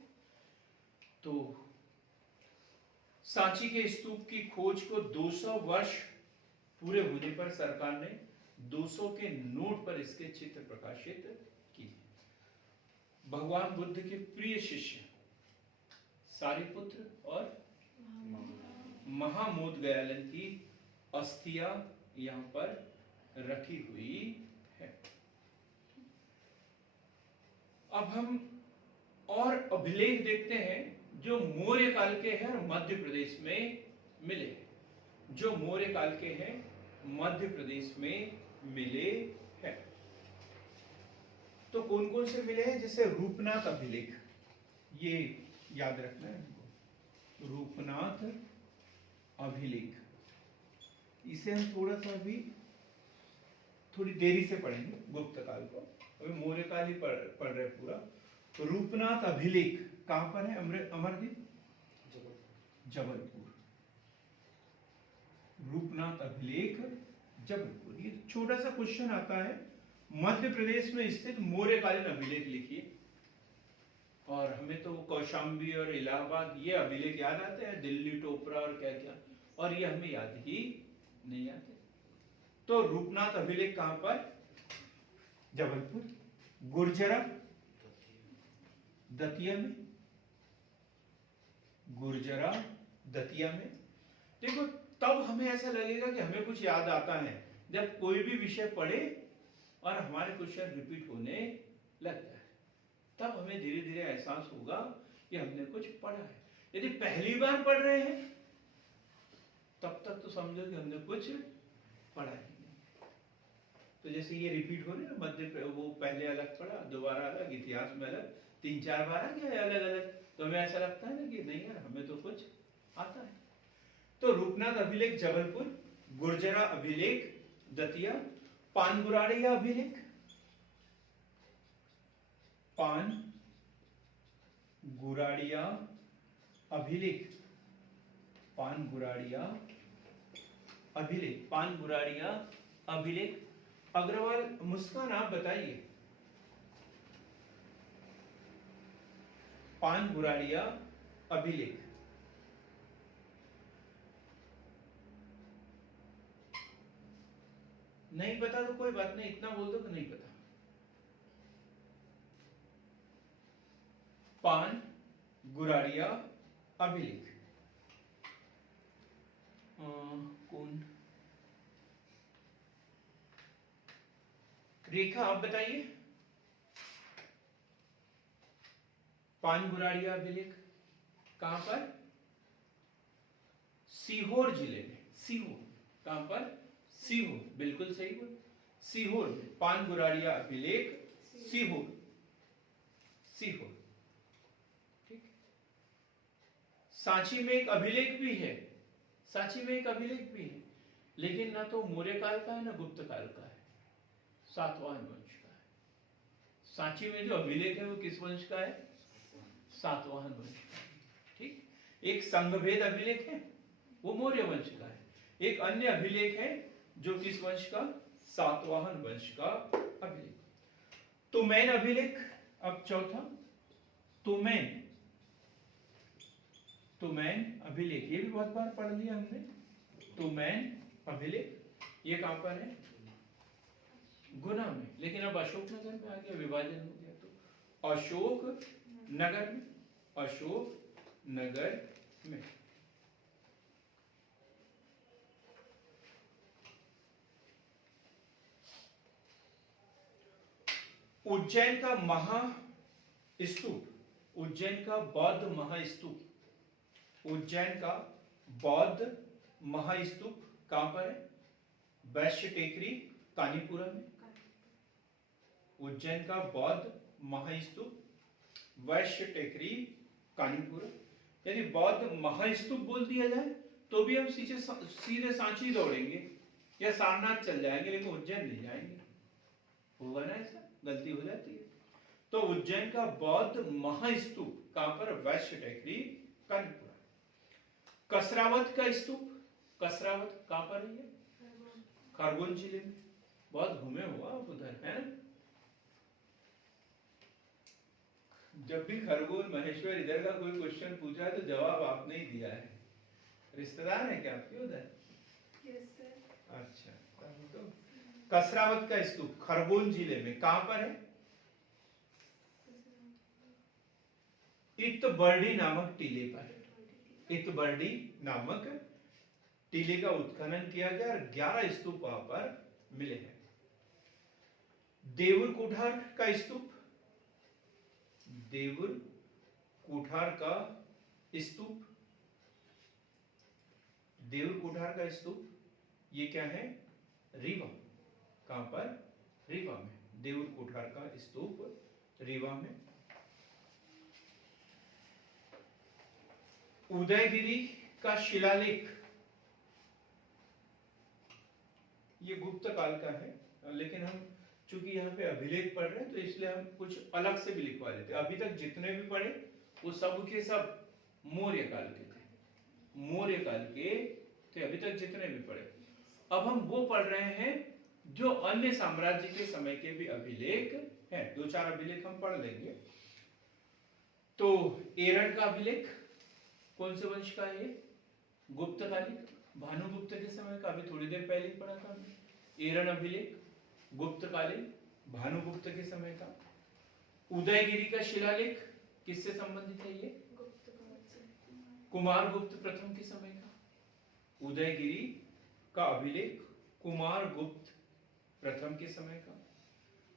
तो सांची के स्तूप की खोज को 200 वर्ष पूरे होने पर सरकार ने 200 के नोट पर इसके चित्र प्रकाशित किए। भगवान बुद्ध के प्रिय शिष्य सारिपुत्र और महामोदगयालन की अस्थियां यहाँ पर रखी हुई है। अब हम और अभिलेख देखते हैं जो मौर्य काल के हैं और मध्य प्रदेश में मिले, जो मौर्य काल के हैं मध्य प्रदेश में मिले हैं। तो कौन कौन से मिले हैं? जैसे रूपनाथ अभिलेख, ये याद रखना है हमको, रूपनाथ अभिलेख। इसे हम थोड़ा सा भी थोड़ी देरी से पढ़ेंगे, गुप्त काल को। अभी मौर्य काल ही पढ़ रहे पूरा। तो रूपनाथ अभिलेख कहां पर है? अमरदीप, जबलपुर। रूपनाथ अभिलेख जबलपुर। ये छोटा सा क्वेश्चन आता है, मध्य प्रदेश में स्थित मौर्यकालीन अभिलेख लिखिए। और हमें तो कौशाम्बी और इलाहाबाद ये अभिलेख याद आते हैं, दिल्ली टोपरा और क्या क्या, और ये हमें याद ही नहीं आते। तो रूपनाथ अभिलेख कहां पर? जबलपुर। गुर्जरा दतिया में, गुर्जरा दतिया में। देखो तब हमें ऐसा लगेगा कि हमें कुछ याद आता है जब कोई भी विषय पढ़े और हमारे क्वेश्चन रिपीट होने लगता है, तब हमें धीरे धीरे एहसास होगा कि हमने कुछ पढ़ा है। यदि पहली बार पढ़ रहे हैं तब तक तो समझो कि हमने कुछ पढ़ा ही नहीं। तो जैसे ये रिपीट हो रहे हैं, मध्य वो पहले अलग पढ़ा, दोबारा अलग, इतिहास में अलग, 3-4 बार आ गया अलग अलग, तो हमें ऐसा लगता है ना कि नहीं यार हमें तो कुछ आता है। तो रूपनाथ अभिलेख जबलपुर, गुर्जरा अभिलेख दतिया, पानगुराड़िया अभिलेख, पानगुराड़िया अभिलेख, पानगुराड़िया अभिलेख, पानगुराड़िया अभिलेख। अग्रवाल मुस्कान आप बताइए, पानगुराड़िया अभिलेख। नहीं पता तो कोई बात नहीं, इतना बोल दो कि नहीं पता। पान गुराड़िया अभिलेख कौन? रेखा आप बताइए, पान गुराड़िया अभिलेख कहां पर? सीहोर जिले में। सीहोर कहां पर? सीहोर, बिल्कुल सही बोल, सीहोर में पान गुराड़िया अभिलेख, सीहोर, सीहोर। ठीक। सांची में एक अभिलेख भी है, सांची में एक अभिलेख भी है, लेकिन ना तो मौर्य काल का है ना गुप्त काल का है, सातवाहन वंश का है। सांची में जो अभिलेख है वो किस वंश का है? सातवाहन वंश का है। ठीक। एक संघभेद अभिलेख है, वो मौर्य वंश का है। एक अन्य अभिलेख है जो किस वंश का? सातवाहन वंश का अभिलेख। तुमैन अभिलेख, अब चौथा, तुमैन, तुमैन अभिलेख, ये भी बहुत बार पढ़ लिया हमने। तुमैन अभिलेख, ये कहां पर है? गुना में, लेकिन अब अशोक नगर में आ गया, विभाजन हो गया, तो अशोक नगर में, अशोक नगर में। उज्जैन का महास्तूप, उज्जैन का बौद्ध महास्तूप, उज्जैन का बौद्ध महास्तूप कहां पर है? वैश्य टेकरी, कानीपुरम में। उज्जैन का बौद्ध महास्तूप, वैश्य टेकरी, कानीपुरम। यदि बौद्ध महास्तूप बोल दिया जाए तो भी हम सीधे सांची दौड़ेंगे या सारनाथ चल जाएंगे, लेकिन उज्जैन नहीं जाएंगे। होगा ना ऐसा? गलती हो जाती है। तो उज्जैन का बौद्ध महास्तूप कहां पर? वैश्य टेकरी, कानीपुरम। कसरावत का स्तूप, कसरावत कहां पर है? खरगोन जिले में। बहुत घूमे हुआ आप उधर, है ना? जब भी खरगोन महेश्वर इधर का कोई क्वेश्चन पूछा है तो जवाब आपने ही दिया है। रिश्तेदार है क्या आपके उधर? Yes sir. अच्छा, तो कसरावत का स्तूप खरगोन जिले में कहां पर है? इतबरडी नामक टीले पर। इतबरडी नामक टीले का उत्खनन किया गया और 11 स्तूप वहां पर मिले हैं। देवुर कुठार का स्तूप, देवुर कुठार का स्तूप, देवुर कुठार का स्तूप, ये क्या है? रीवा। कहां पर? रीवा में। देवुर कुठार का स्तूप रीवा में। उदयगिरी का शिलालेख, ये गुप्त काल का है, लेकिन हम चूंकि यहाँ पे अभिलेख पढ़ रहे हैं तो इसलिए हम कुछ अलग से भी लिखवा लेते हैं। अभी तक जितने भी पढ़े वो सब के सब मौर्य काल के थे, मौर्य काल के थे अभी तक जितने भी पढ़े। अब हम वो पढ़ रहे हैं जो अन्य साम्राज्य के समय के भी अभिलेख हैं। 2-4 अभिलेख हम पढ़ लेंगे। तो एरन का अभिलेख कौन से वंश का है? गुप्तकालीन, भानुगुप्त के समय का, अभी थोड़ी देर पहले पढ़ा था हमने। एरन अभिलेख गुप्तकालीन, भानुगुप्त के समय का। उदयगिरी का शिलालेख किससे संबंधित है? ये कुमारगुप्त प्रथम के समय का। उदयगिरी का अभिलेख कुमारगुप्त प्रथम के समय का।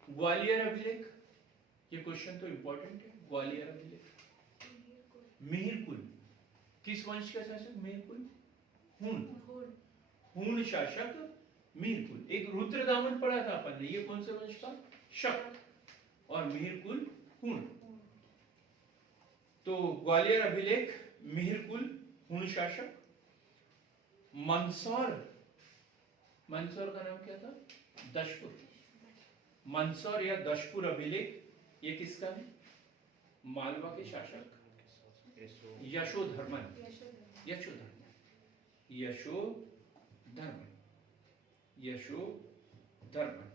ग्वालियर अभिलेख, ये क्वेश्चन तो इंपॉर्टेंट है। ग्वालियर अभिलेख, मिहिरकुल, किस वंश का शासक? मिहिरकुल, हूण शासक मिहिरकुल। एक रुद्रदामन पढ़ा था अपन ने, ये कौन से वंश का? शक। और मिहिरकुल हूण। तो ग्वालियर अभिलेख मिहिरकुल हुन शासक। मंदसौर, मंदसौर का नाम क्या था? दशपुर। मंदसौर या दशपुर अभिलेख ये किसका है? मालवा के शासक यशोधर्मन। यशोधर्मन, यशोधर्मन, यशोधर्मन।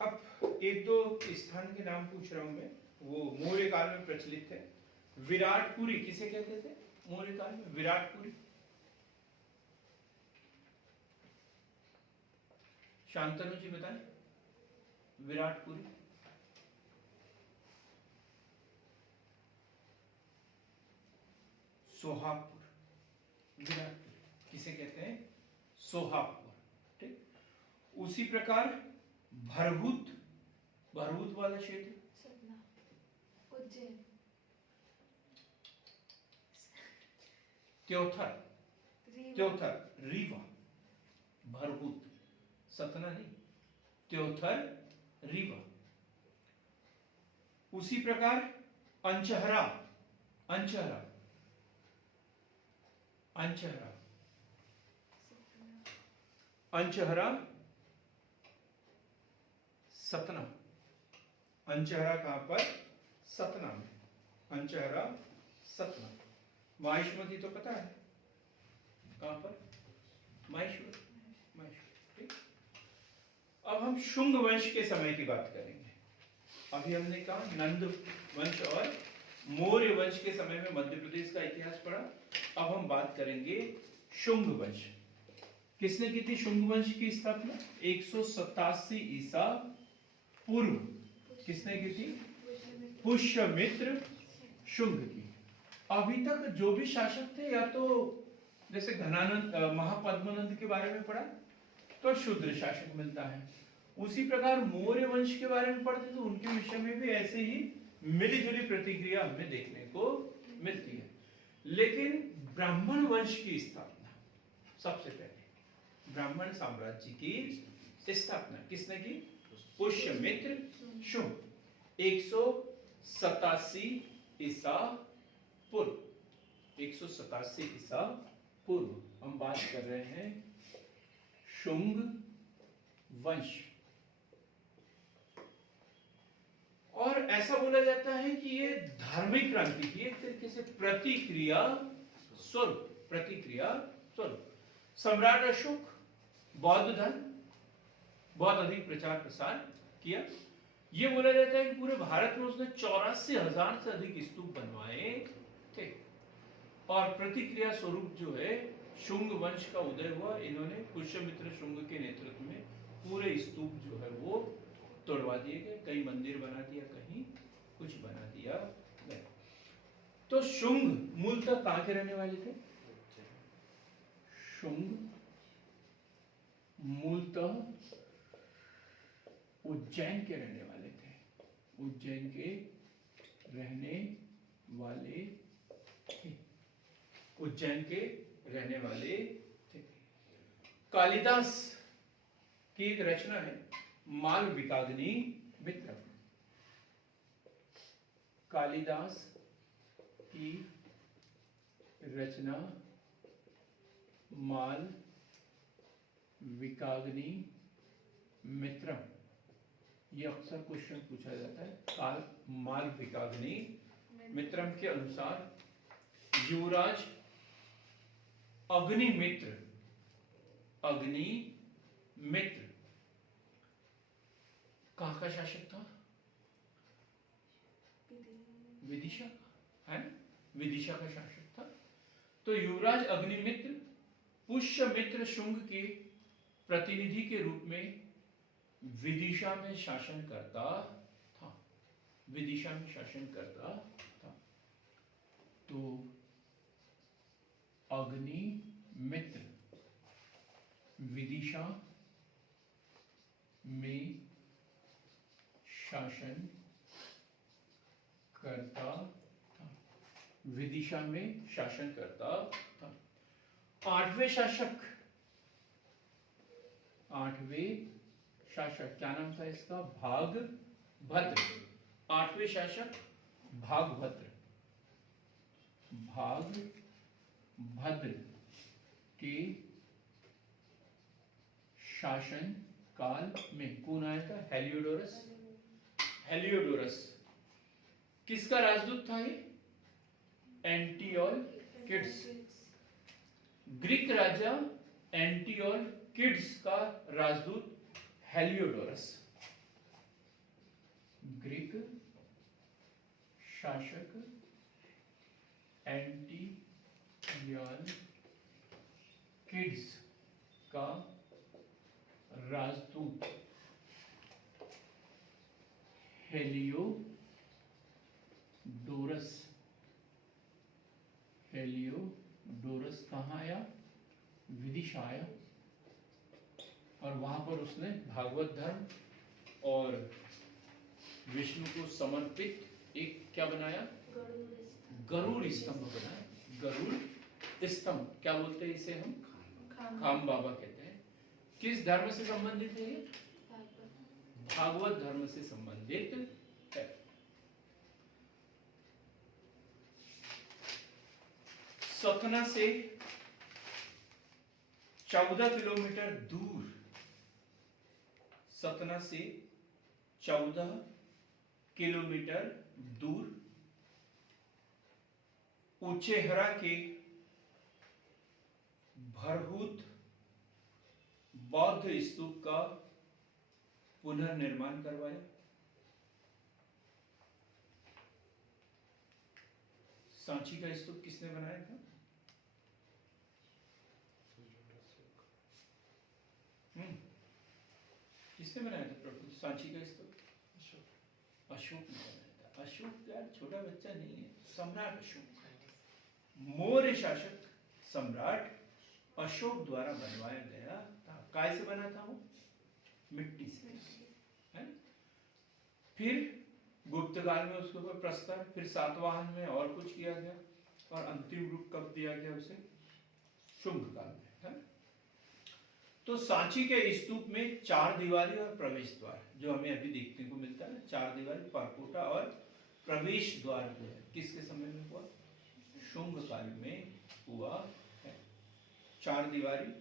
अब एक दो स्थान के नाम पूछ रहा हूं मैं, वो मौर्य काल में प्रचलित है। विराटपुरी किसे कहते थे मौर्य काल में? विराटपुरी। शांतनु जी बताएं। विराटपुरी। सोहागपुर। विराटपुर किसे कहते हैं? सोहागपुर। ठीक। उसी प्रकार भरभूत, भरभूत वाला क्षेत्र सतना, उज्जैन, त्योथर, रीवा, त्योथर, रीवा। भरभूत, सतना नहीं, त्योथर, रीवा। उसी प्रकार अंचहरा, अंचहरा, अंचहरा, अंचहरा, सतना। अंचहरा कहां पर? सतना में। अंचहरा, सतना। माहिष्मती तो पता है कहां पर? माहेश्वर, माहेश्वर। ठीक। अब हम शुंग वंश के समय की बात करेंगे। अभी हमने कहा नंद वंश और मौर्य वंश के समय में मध्य प्रदेश का इतिहास पढ़ा। अब हम बात करेंगे शुंग वंश। किसने की थी शुंग वंश की स्थापना? 187 ईसा पूर्व। किसने की थी? पुष्यमित्र शुंग की। अभी तक जो भी शासक थे, या तो जैसे घनानंद, महापद्मनंद के बारे में पढ़ा तो शूद्र शासक मिलता है। उसी प्रकार मौर्य वंश के बारे में पढ़ते तो उनके विषय में भी ऐसे ही मिली जुली प्रतिक्रिया हमें देखने को मिलती है। लेकिन ब्राह्मण वंश की स्थापना, सबसे पहले ब्राह्मण साम्राज्य की स्थापना किसने की? पुष्यमित्र शुंग। 187 ईसा पूर्व, 187 ईसा पूर्व हम बात कर रहे हैं शुंग वंश। और ऐसा बोला जाता है कि ये धार्मिक क्रांति की एक तरीके से प्रतिक्रिया स्वरूप, प्रतिक्रिया स्वरूप। सम्राट अशोक बौद्ध धर्म, बहुत अधिक प्रचार प्रसार किया। ये बोला जाता है कि पूरे भारत में उसने 84,000 से अधिक स्तूप बनवाए थे। और प्रतिक्रिया स्वरूप जो है शुंग वंश का उदय हुआ। इन्होंने पुष्यमित्र शुंग के नेतृत्व में पूरे स्तूप जो है वो तोड़वा दिए गए, कई मंदिर बना दिया, कहीं कुछ बना दिया गया। तो शुंग मूलतः कहां के रहने वाले थे? शुंग मूलतः उज्जैन के रहने वाले थे। उज्जैन के रहने वाले थे। उज्जैन के रहने वाले थे। कालिदास की एक रचना है मालविकाग्नि मित्रम। कालिदास की रचना माल विकाग्नि मित्रम, यह अक्सर क्वेश्चन पूछा जाता है। काल माल विकाग्नि मित्रम के अनुसार युवराज अग्निमित्र, अग्निमित्र कहां का शासक था? विदिशा का, है ना? विदिशा का शासक था। तो युवराज अग्निमित्र पुष्यमित्र शुंग के प्रतिनिधि के रूप में विदिशा में शासन करता था। विदिशा में शासन करता था। तो अग्निमित्र विदिशा में शासन करता था। विदिशा में शासन करता था। आठवें शासक, आठवें शासक, क्या नाम था इसका? भागभद्र। 8वें शासक भागभद्र। भागभद्र के शासन काल में कौन आया था? हेलियोडोरस। हेलियोडोरस किसका राजदूत था ये? एंटियोकिड्स। ग्रीक राजा एंटियोकिड्स का राजदूत हेलियोडोरस। ग्रीक शासक एंटियोकिड्स का राजदूत हेलियोडोरस। हेलियोडोरस कहाँ आया? विदिशा आया, और वहां पर उसने भागवत धर्म और विष्णु को समर्पित एक क्या बनाया? गरुड़ स्तंभ बनाया। गरुड़ स्तंभ क्या बोलते हैं इसे हम? खाम बाबा कहते हैं। किस धर्म से संबंधित है ये? भागवत धर्म से संबंधित है। सतना से 14 किलोमीटर दूर, सतना से 14 किलोमीटर दूर उचेहरा के भरहूत बौद्ध स्तूप का पुनर्निर्माण करवाया। सांची का स्तूप किसने बनाया था? किसने बनाया था प्रभु सांची का स्तूप? अशोक ने बनाया था। अशोक यार छोटा बच्चा नहीं है, सम्राट अशोक, मौर्य शासक सम्राट अशोक द्वारा बनवाया गया था। काय से बना था वो? मिट्टी से, है? फिर गुप्त काल में उसके ऊपर प्रस्तर, फिर सातवाहन में और कुछ किया गया, और अंतिम रूप कब दिया गया उसे? शुंग काल में, है? तो सांची के स्तूप में 4 दीवारी और प्रवेश द्वार जो हमें अभी देखने को मिलता है, 4 दीवारी, परकोटा और प्रवेश द्वार जो है किसके समय में हुआ? शुंग काल में हुआ है। 4 दीवारी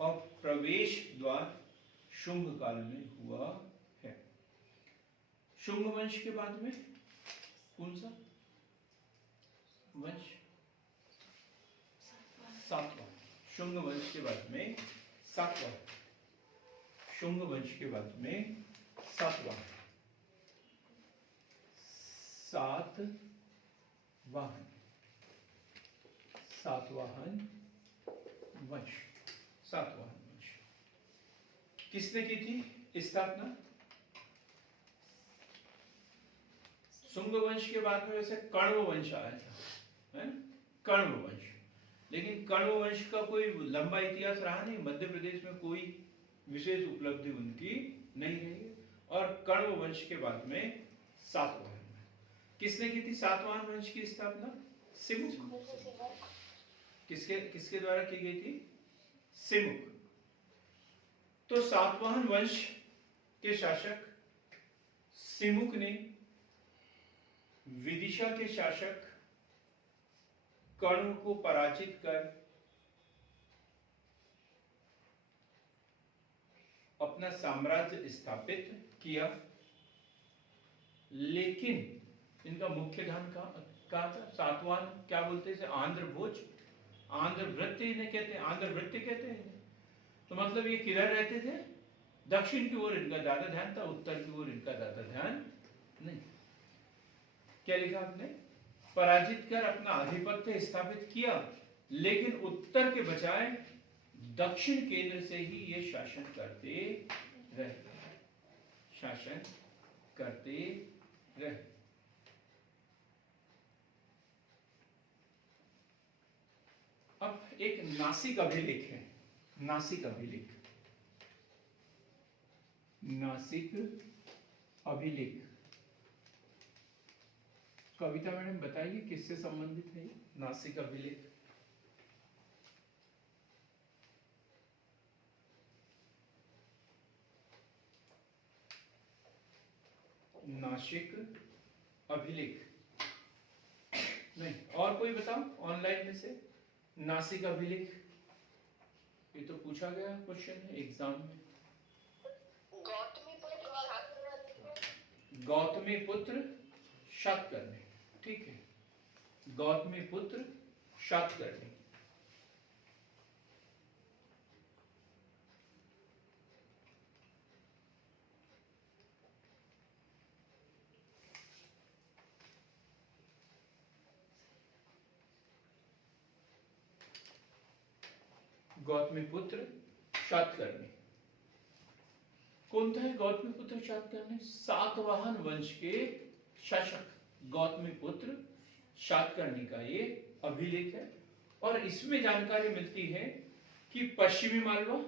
और प्रवेश द्वार शुंग काल में हुआ है। शुंग वंश के बाद में कौन सा वंश? सातवां। शुंग वंश के बाद में सातवां। शुंग वंश के बाद में सातवां। सातवाहन। सातवाहन वंश। सातवाहन वंश किसने की थी स्थापना? शुंग वंश के बाद में वैसे कण्व वंश आया था, है? कण्व वंश। लेकिन कण्व वंश का कोई लंबा इतिहास रहा नहीं। मध्य प्रदेश में कोई विशेष उपलब्धि उनकी नहीं रही। और कण्व वंश के बाद में सातवाहन। किसने की थी सातवाहन वंश की स्थापना? सिमुक। किसके द्वारा की गई थी? सिमुक। तो सातवाहन वंश के शासक सिमुक ने विदिशा के शासक कण्व को पराजित कर अपना साम्राज्य स्थापित किया। लेकिन इनका मुख्य ध्यान कहाँ था? सातवाहन क्या बोलते हैं? आंध्र भोज, आंध्र वृत्ति इन्हें कहते हैं, आंध्र वृत्ति कहते हैं। तो मतलब ये किधर रहते थे? दक्षिण की ओर इनका ज्यादा ध्यान था, उत्तर की ओर इनका ज्यादा ध्यान नहीं। क्या लिखा आपने? पराजित कर अपना आधिपत्य स्थापित किया, लेकिन उत्तर के बजाय दक्षिण केंद्र से ही ये शासन करते रहे। शासन करते रहे। अब एक नासिक अभिलेख है। नासिक अभिलेख। नासिक अभिलेख। कविता मैडम बताइए किससे संबंधित है नासिक अभिलेख? नासिक अभिलेख। नहीं, और कोई बताओ ऑनलाइन में से। नासिक अभिलेख, ये तो पूछा गया क्वेश्चन है एग्जाम में। गौतमी पुत्र शातकर्णी, ठीक है, गौतमी पुत्र शातकर्णी। गौतमीपुत्र शातकर्णी कौन था? गौतमीपुत्र शातकर्णी सातवाहन वंश के शासक गौतमीपुत्र शातकर्णी का ये अभिलेख है। और इसमें जानकारी मिलती है कि पश्चिमी मालवा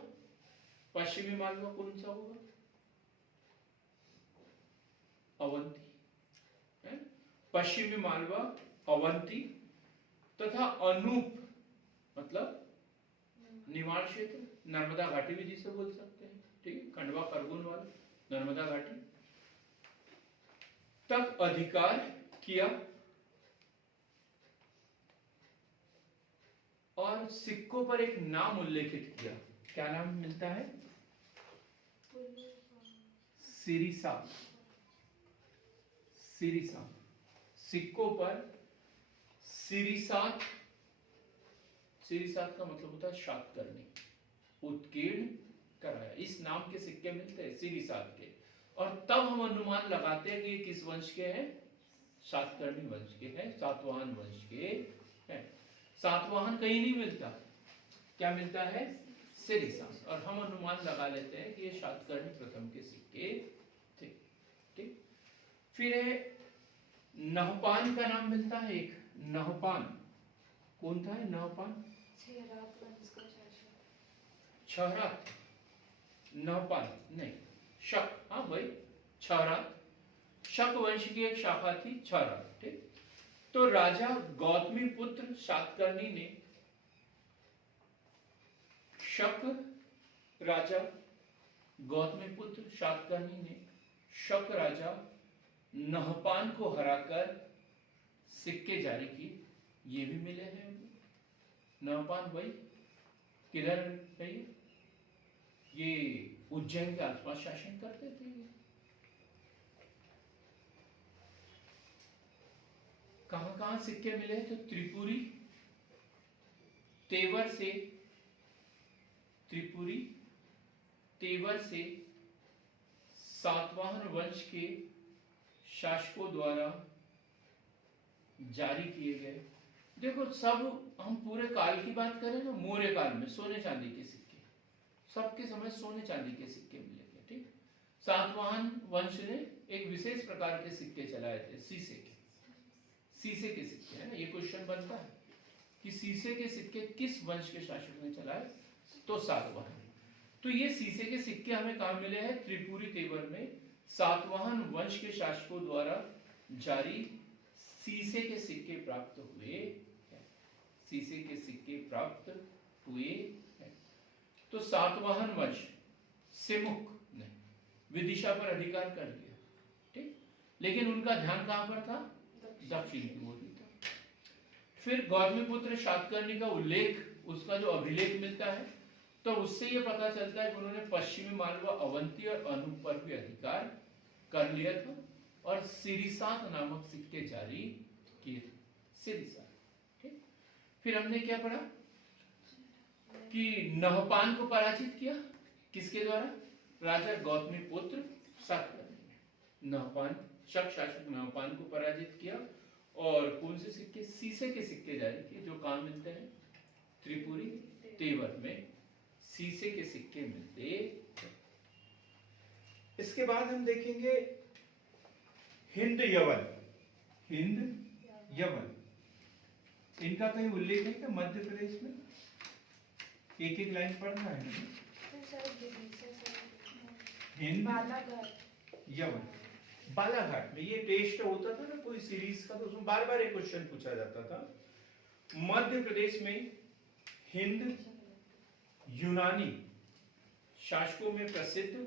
कौन सा होगा? अवंती है। पश्चिमी मालवा, अवंती तथा अनूप मतलब निवाड़ क्षेत्र, नर्मदा घाटी भी जिसे बोल सकते हैं, ठीक है, खंडवा खरगोन वाला नर्मदा घाटी तक अधिकार किया और सिक्कों पर एक नाम उल्लेखित किया। क्या नाम मिलता है? सिरिसा। सिरिसा, सिक्कों पर सिरिसात, सिरिसात का मतलब होता है शातकर्णी, उत्कीर्ण कराया। इस नाम के सिक्के मिलते हैं सिरिसात के। और तब हम अनुमान लगाते हैं कि ये किस वंश के हैं? शातकर्णी वंश के हैं, सातवाहन वंश के हैं। सातवाहन कहीं नहीं मिलता, क्या मिलता है? सिरिसात। और हम अनुमान लगा लेते हैं कि ये शातकर्णी प्रथम के सिक्के थे, ठीक। फिर है नहपान का नाम मिलता है एक, नहपान कौन था? नहपान छहरात, नहपान नहीं, शक, हाँ भाई छहरात, शक वंश की एक शाखा थी छहरात, ठीक। तो राजा गौतमी पुत्र शातकर्णी ने शक, राजा गौतमी पुत्र शातकर्णी ने शक राजा नहपान को हराकर सिक्के जारी किए। ये भी मिले हैं। नहपान भाई किधर है? ये उज्जैन के आसपास शासन करते थे। कहां कहां सिक्के मिले? तो त्रिपुरी, तेवर से, त्रिपुरी तेवर से सातवाहन वंश के शासकों द्वारा जारी किए गए। देखो सब हम पूरे काल की बात करें ना, मौर्य काल में सोने चांदी के सिक्के, सबके समय सोने चांदी के सिक्के मिलेंगे, ठीक। सातवाहन वंश ने एक विशेष प्रकार के सिक्के चलाए थे, शीशे के, शीशे के सिक्के, है ना। ये क्वेश्चन बनता है कि शीशे के सिक्के किस वंश के शासक ने चलाए? तो सातवाहन। तो ये शीशे के सिक्के हमें कहां मिले हैं? त्रिपुरी तेवर में सातवाहन वंश के शासकों द्वारा जारी शीशे के सिक्के प्राप्त हुए हैं। शीशे के सिक्के प्राप्त हुए हैं। तो सातवाहन वंश सिमुक ने विदिशा पर अधिकार कर लिया, ठीक। लेकिन उनका ध्यान कहां पर था? दक्षिण की ओर था। फिर गौतमीपुत्र शातकर्णी का उल्लेख, उसका जो अभिलेख मिलता है, तो उससे ये पता चलता है कि उन्होंने पश्चिमी मालवा, अवंती और अनूप पर भी अधिकार कर लिया था और सिरिसात नामक सिक्के जारी किए थे। सिरिसात, ठीक। फिर हमने क्या पढ़ा कि नहपान को पराजित किया, किसके द्वारा? राजा गौतमीपुत्र शातकर्णी ने नहपान, शक शासक नहपान को पराजित किया और कौन से सिक्के? शीशे के सिक्के जारी किए। जो कहां मिलते हैं? त्रिपुरी तेवर में शीशे के सिक्के मिलते हैं। इसके बाद हम देखेंगे हिंद यवन, हिंद यवन, इनका कहीं उल्लेख है क्या मध्य प्रदेश में? एक एक लाइन पढ़ना है ना। हिंद यवन, बालाघाट में ये टेस्ट होता था ना कोई सीरीज का, तो उसमें बार बार एक क्वेश्चन पूछा जाता था। मध्य प्रदेश में हिंद यूनानी शासकों में प्रसिद्ध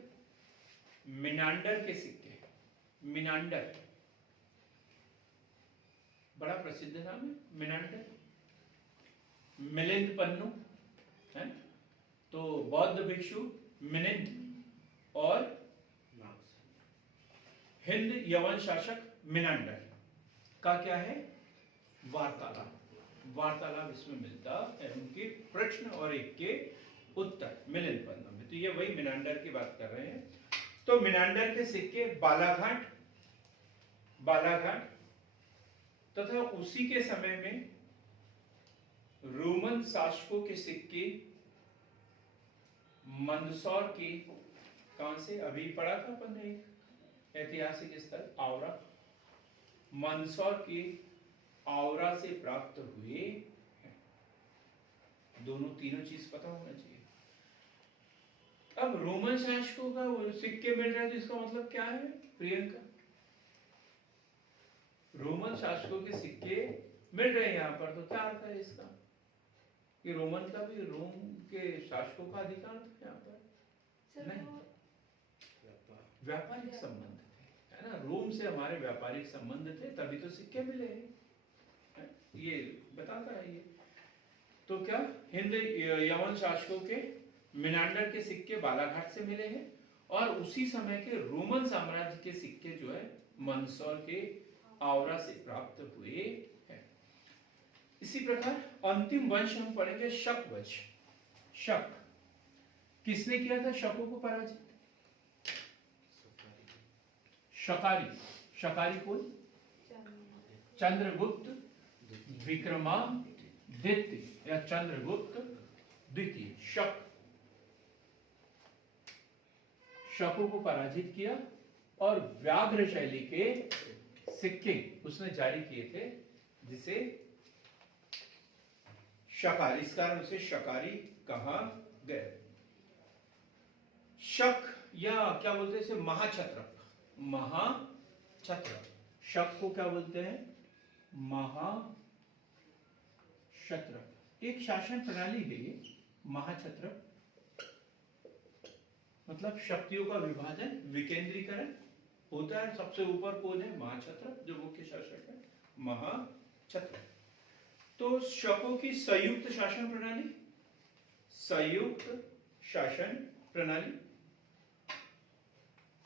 मिनांडर के सिक्के, मिनांडर, बड़ा प्रसिद्ध नाम है मिनांडर। मिलिंद पन्नू है, तो बौद्ध भिक्षु मिलिंद और हिंद यवन शासक मिनांडर का क्या है वार्तालाप। वार्तालाप इसमें मिलता है, उनके प्रश्न और एक के उत्तर मिलिंद पन्नू में। तो ये वही मिनांडर की बात कर रहे हैं। तो मिनांडर के सिक्के बालाघाट तथा उसी के समय में रोमन शासकों के सिक्के मंदसौर के, कहां से अभी पढ़ा था अपन ने, एक ऐतिहासिक स्थल आवरा, मंदसौर के आवरा से प्राप्त हुए। दोनों तीनों चीज पता होना चाहिए। अब रोमन शासकों का वो सिक्के मिल रहे हैं, तो इसका मतलब क्या है प्रियंका? रोमन शासकों के सिक्के मिल रहे हैं यहाँ पर, तो क्या अर्थ है इसका? कि रोमन का भी, रोम के शासकों का अधिकार था यहाँ पर? सर नहीं, वो व्यापारिक संबंध थे, है ना। रोम से हमारे व्यापारिक संबंध थे, तभी तो सिक्के मिले हैं, ये बताता है ये। तो क्या हिंद यवन शासकों के मिनांडर के सिक्के बालाघाट से मिले हैं, और उसी समय के रोमन साम्राज्य के सिक्के जो है मंदसौर के आवरा से प्राप्त हुए हैं। इसी प्रकार अंतिम वंश हम पढ़ेंगे शक वंश। शक किसने किया था शकों को पराजित? शकारी। शकारी कौन? चंद्रगुप्त विक्रमादित्य या चंद्रगुप्त द्वितीय। शक, शकों को पराजित किया और व्याघ्र शैली के सिक्के उसने जारी किए थे, जिसे शकारी, इस कारण उसे शकारी कहा गया। शक या क्या बोलते हैं इसे, महाक्षत्रप। महाक्षत्रप, शक को क्या बोलते हैं? महाक्षत्रप। एक शासन प्रणाली है ये महाक्षत्रप, मतलब शक्तियों का विभाजन, विकेंद्रीकरण होता है। सबसे ऊपर कौन है? महाक्षत्रप, जो मुख्य शासक है महाक्षत्रप। तो शकों की संयुक्त शासन प्रणाली, संयुक्त शासन प्रणाली,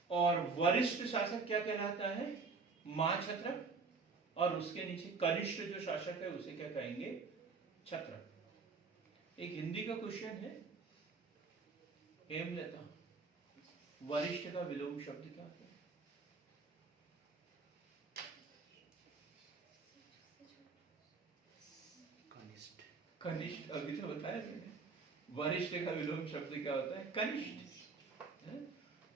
और वरिष्ठ शासक क्या कहलाता है? महाक्षत्रप, और उसके नीचे कनिष्ठ जो शासक है उसे क्या कहेंगे? क्षत्रप। एक हिंदी का क्वेश्चन है, हेमलता, वरिष्ठ का विलोम शब्द क्या है? कनिष्ठ। कनिष्ठ, अभी तो बताया मैंने। वरिष्ठ का विलोम शब्द क्या होता है? कनिष्ठ है?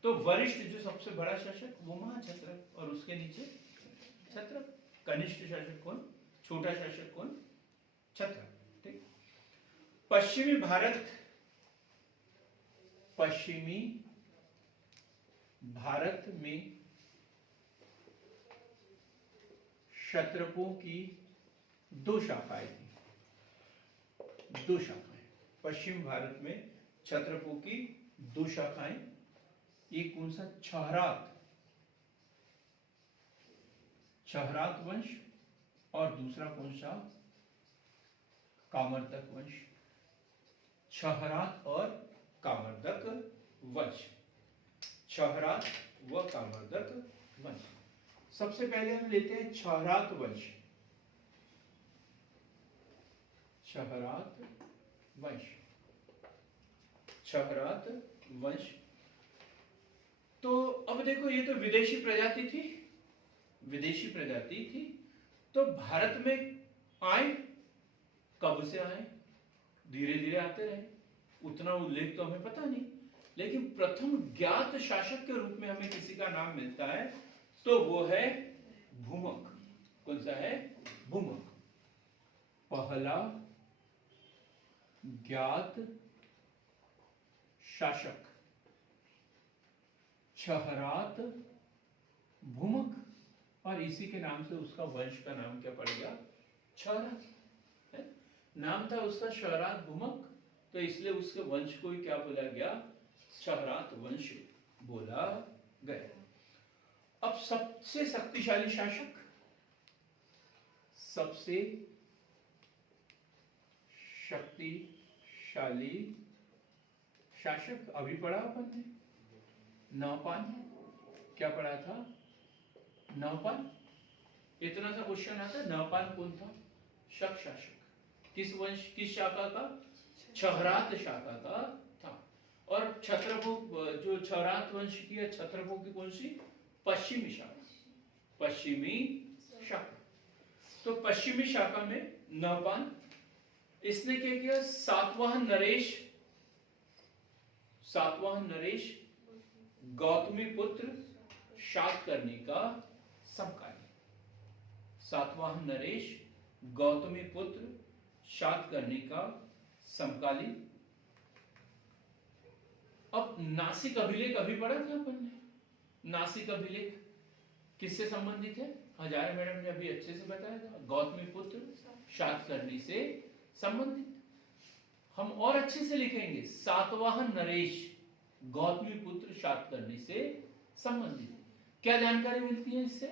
तो वरिष्ठ जो सबसे बड़ा शासक वो महाक्षत्रप, और उसके नीचे क्षत्रप। कनिष्ठ शासक कौन? छोटा शासक कौन? क्षत्रप। ठीक। पश्चिमी भारत, पश्चिमी भारत में क्षत्रपों की दो शाखाएं थी। दो शाखाएं पश्चिम भारत में क्षत्रपों की दो शाखाएं। एक कौन सा? छहरात वंश, और दूसरा कौन सा? कामर्दक वंश। छहरात और कामर्दक वंश, छहरात व कामर्दक वंश। सबसे पहले हम लेते हैं छहरात वंश। छहरात वंश, छहरात वंश। तो अब देखो, ये तो विदेशी प्रजाति थी, विदेशी प्रजाति थी। तो भारत में आए, कब से आए? धीरे धीरे आते रहे, उतना उल्लेख तो हमें पता नहीं। लेकिन प्रथम ज्ञात शासक के रूप में हमें किसी का नाम मिलता है, तो वो है भूमक। कौन सा है? भूमक। पहला ज्ञात शासक छहरात भूमक, और इसी के नाम से उसका वंश का नाम क्या पड़ गया? छहरात। नाम था उसका छहरात भूमक, तो इसलिए उसके वंश को ही क्या बोला गया? छहरात वंश बोला गया। अब सबसे शक्तिशाली शासक, सबसे शक्तिशाली शासक अभी पढ़ा अपन ने, नौपाल। क्या पढ़ा था? नौपाल। इतना सा क्वेश्चन आता है, नौपाल कौन था? शक शासक। किस वंश, किस शाखा का? छहरात शाखा का था। और छत्रपो जो छहरात वंश की है, छत्रपो की कौन सी? पश्चिमी शाखा, पश्चिमी शाखा। तो पश्चिमी शाखा में नौपाल, इसने क्या किया? सातवाहन नरेश, सातवाहन नरेश गौतमी पुत्र शातकर्णी का समकालीन। सातवाहन नरेश गौतमी पुत्र शातकर्णी का समकालीन। अब नासिक अभिलेख अभी पढ़ा था अपन ने। नासिक अभिलेख किससे संबंधित है? हजारे मैडम ने अभी अच्छे से बताया था, गौतमी पुत्र शातकर्णी से संबंधित। हम और अच्छे से लिखेंगे, सातवाहन नरेश गौतमी पुत्र शातकर्णी से संबंधित। क्या जानकारी मिलती है इससे?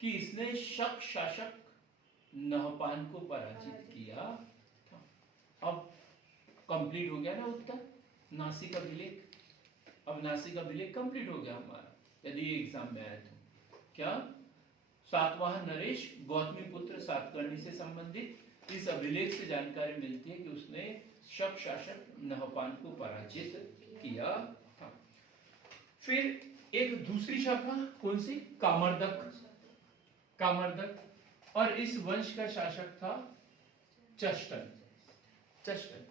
कि इसने शक शासक नहपान को पराजित किया था। अब कंप्लीट हो गया ना उत्तर, नासिक अभिलेख। अब नासिक अभिलेख कंप्लीट हो गया हमारा, यदि ये एग्जाम में आया तो। क्या? सातवाहन नरेश गौतमी पुत्र शातकर्णी से संबंधित इस अभिलेख से जानकारी मिलती है कि उसने शक शासक नहपान को पराजित किया था। फिर एक दूसरी शाखा कौन सी? कामर्दक। कामर्दक। और इस वंश का शासक था चष्टन। चष्टन।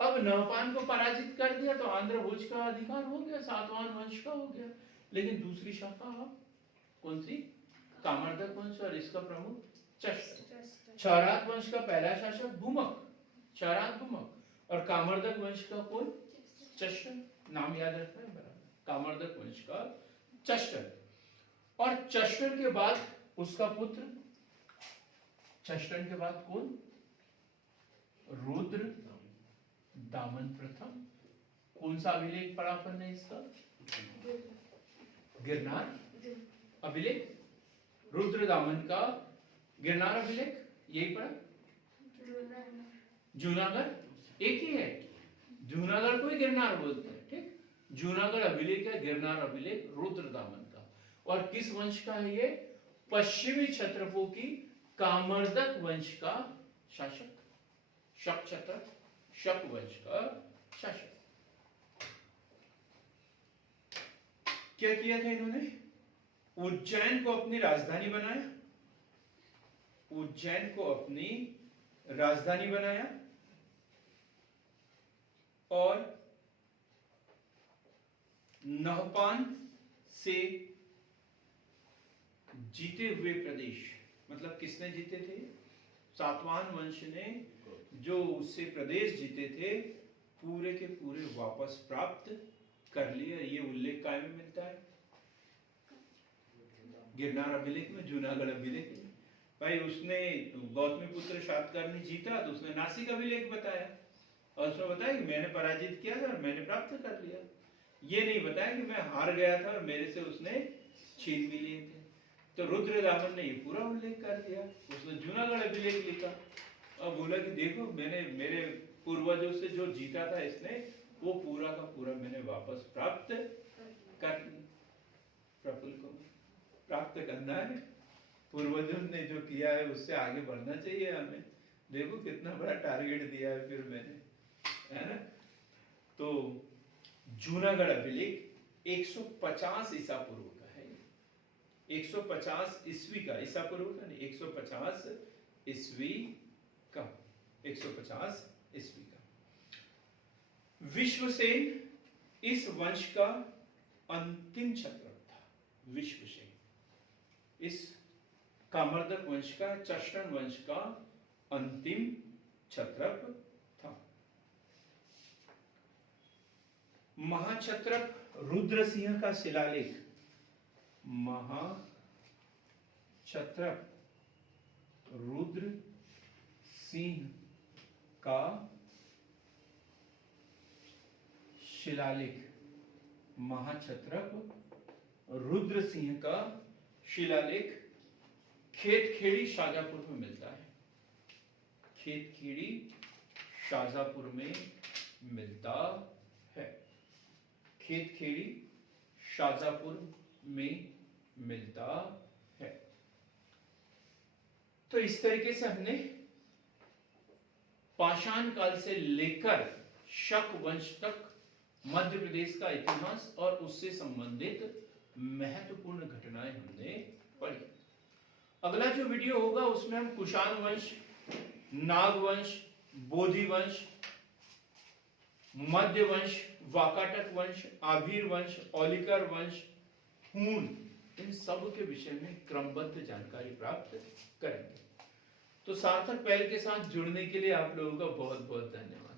अब नहपान को पराजित कर दिया तो आंध्र भोज का अधिकार हो गया, सातवाहन वंश का हो गया। लेकिन दूसरी शाखा कौन सी? कामर्दक वंश, और इसका प्रमुख चष्टन। क्षहरात वंश का पहला शासक भूमक, क्षहरात भूमक, और कामर्दक वंश का कौन? चष्टन। नाम याद रखना है बराबर, कामर्दक वंश का चष्टन। और चष्टन के बाद उसका पुत्र, चष्टन के बाद कौन? रुद्र दामन प्रथम। कौन सा अभिलेख पढ़ा अपन ने इसका? गिरनार अभिलेख। रुद्र दामन का गिरनार अभिलेख, यही पढ़ा। जूनागढ़ एक ही है, जूनागढ़ को ही गिरनार बोलते हैं, ठीक। जूनागढ़ अभिलेख है, गिरनार अभिलेख रुद्र दामन का। और किस वंश का है ये? पश्चिमी क्षत्रपों की कामर्दक वंश का शासक, शक क्षत्र, शक वंश का शासक। क्या किया था इन्होंने? उज्जैन को अपनी राजधानी बनाया, उज्जैन को अपनी राजधानी बनाया, और नहपान से जीते हुए प्रदेश, मतलब किसने जीते थे? सातवाहन वंश ने जो उससे प्रदेश जीते थे, पूरे के पूरे वापस प्राप्त कर लिए। ये उल्लेख काय में मिलता है? गिरनार अभिलेख में, जूनागढ़ अभिलेख में। भाई उसने गौतमी पुत्र शातकर्णी जीता तो उसने नासिक अभिलेख बताया, और उसमें बताया कि मैंने पराजित किया था और मैंने प्राप्त कर लिया। ये नहीं बताया कि मैं हार गया था और मेरे से उसने छीन भी लिए थे। तो रुद्र दामन ने ये पूरा उल्लेख कर दिया। उसने जूनागढ़ अभिलेख लिखा और बोला कि देखो, मैंने मेरे पूर्वजों से जो जीता था इसने, वो पूरा का पूरा मैंने वापस प्राप्त कर। प्रफुल्ल को प्राप्त करना है, पूर्वजों ने जो किया है उससे आगे बढ़ना चाहिए हमें। देखो कितना बड़ा टारगेट दिया है फिर मैंने, है ना। तो जूनागढ़ अभिलेख 150 ईसा पूर्व का है, 150 ईस्वी का, ईसा पूर्व का नहीं, 150 ईस्वी का, 150 ईस्वी का। विश्वसेन इस वंश का अंतिम क्षत्रप था। विश्वसेन इस कामर्दक वंश का, चष्टन वंश का अंतिम क्षत्रप था। महाक्षत्रप रुद्र सिंह का शिलालेख, महाक्षत्रप रुद्र सिंह का शिलालेख, महाक्षत्रप रुद्र सिंह का शिलालेख खेतखेड़ी शाजापुर में मिलता है। खेतखेड़ी शाजापुर में मिलता है। खेतखेड़ी शाजापुर में मिलता है। तो इस तरीके से हमने पाषाण काल से लेकर शक वंश तक मध्य प्रदेश का इतिहास और उससे संबंधित महत्वपूर्ण घटनाएं हमने पढ़ी। अगला जो वीडियो होगा उसमें हम कुषाण वंश, नाग वंश, बोधि वंश, मध्य वंश, वाकाटक वंश, आभीर वंश, औलिकर वंश, हूण, इन सब के विषय में क्रमबद्ध जानकारी प्राप्त करेंगे। तो सार्थक पहल के साथ जुड़ने के लिए आप लोगों का बहुत बहुत धन्यवाद।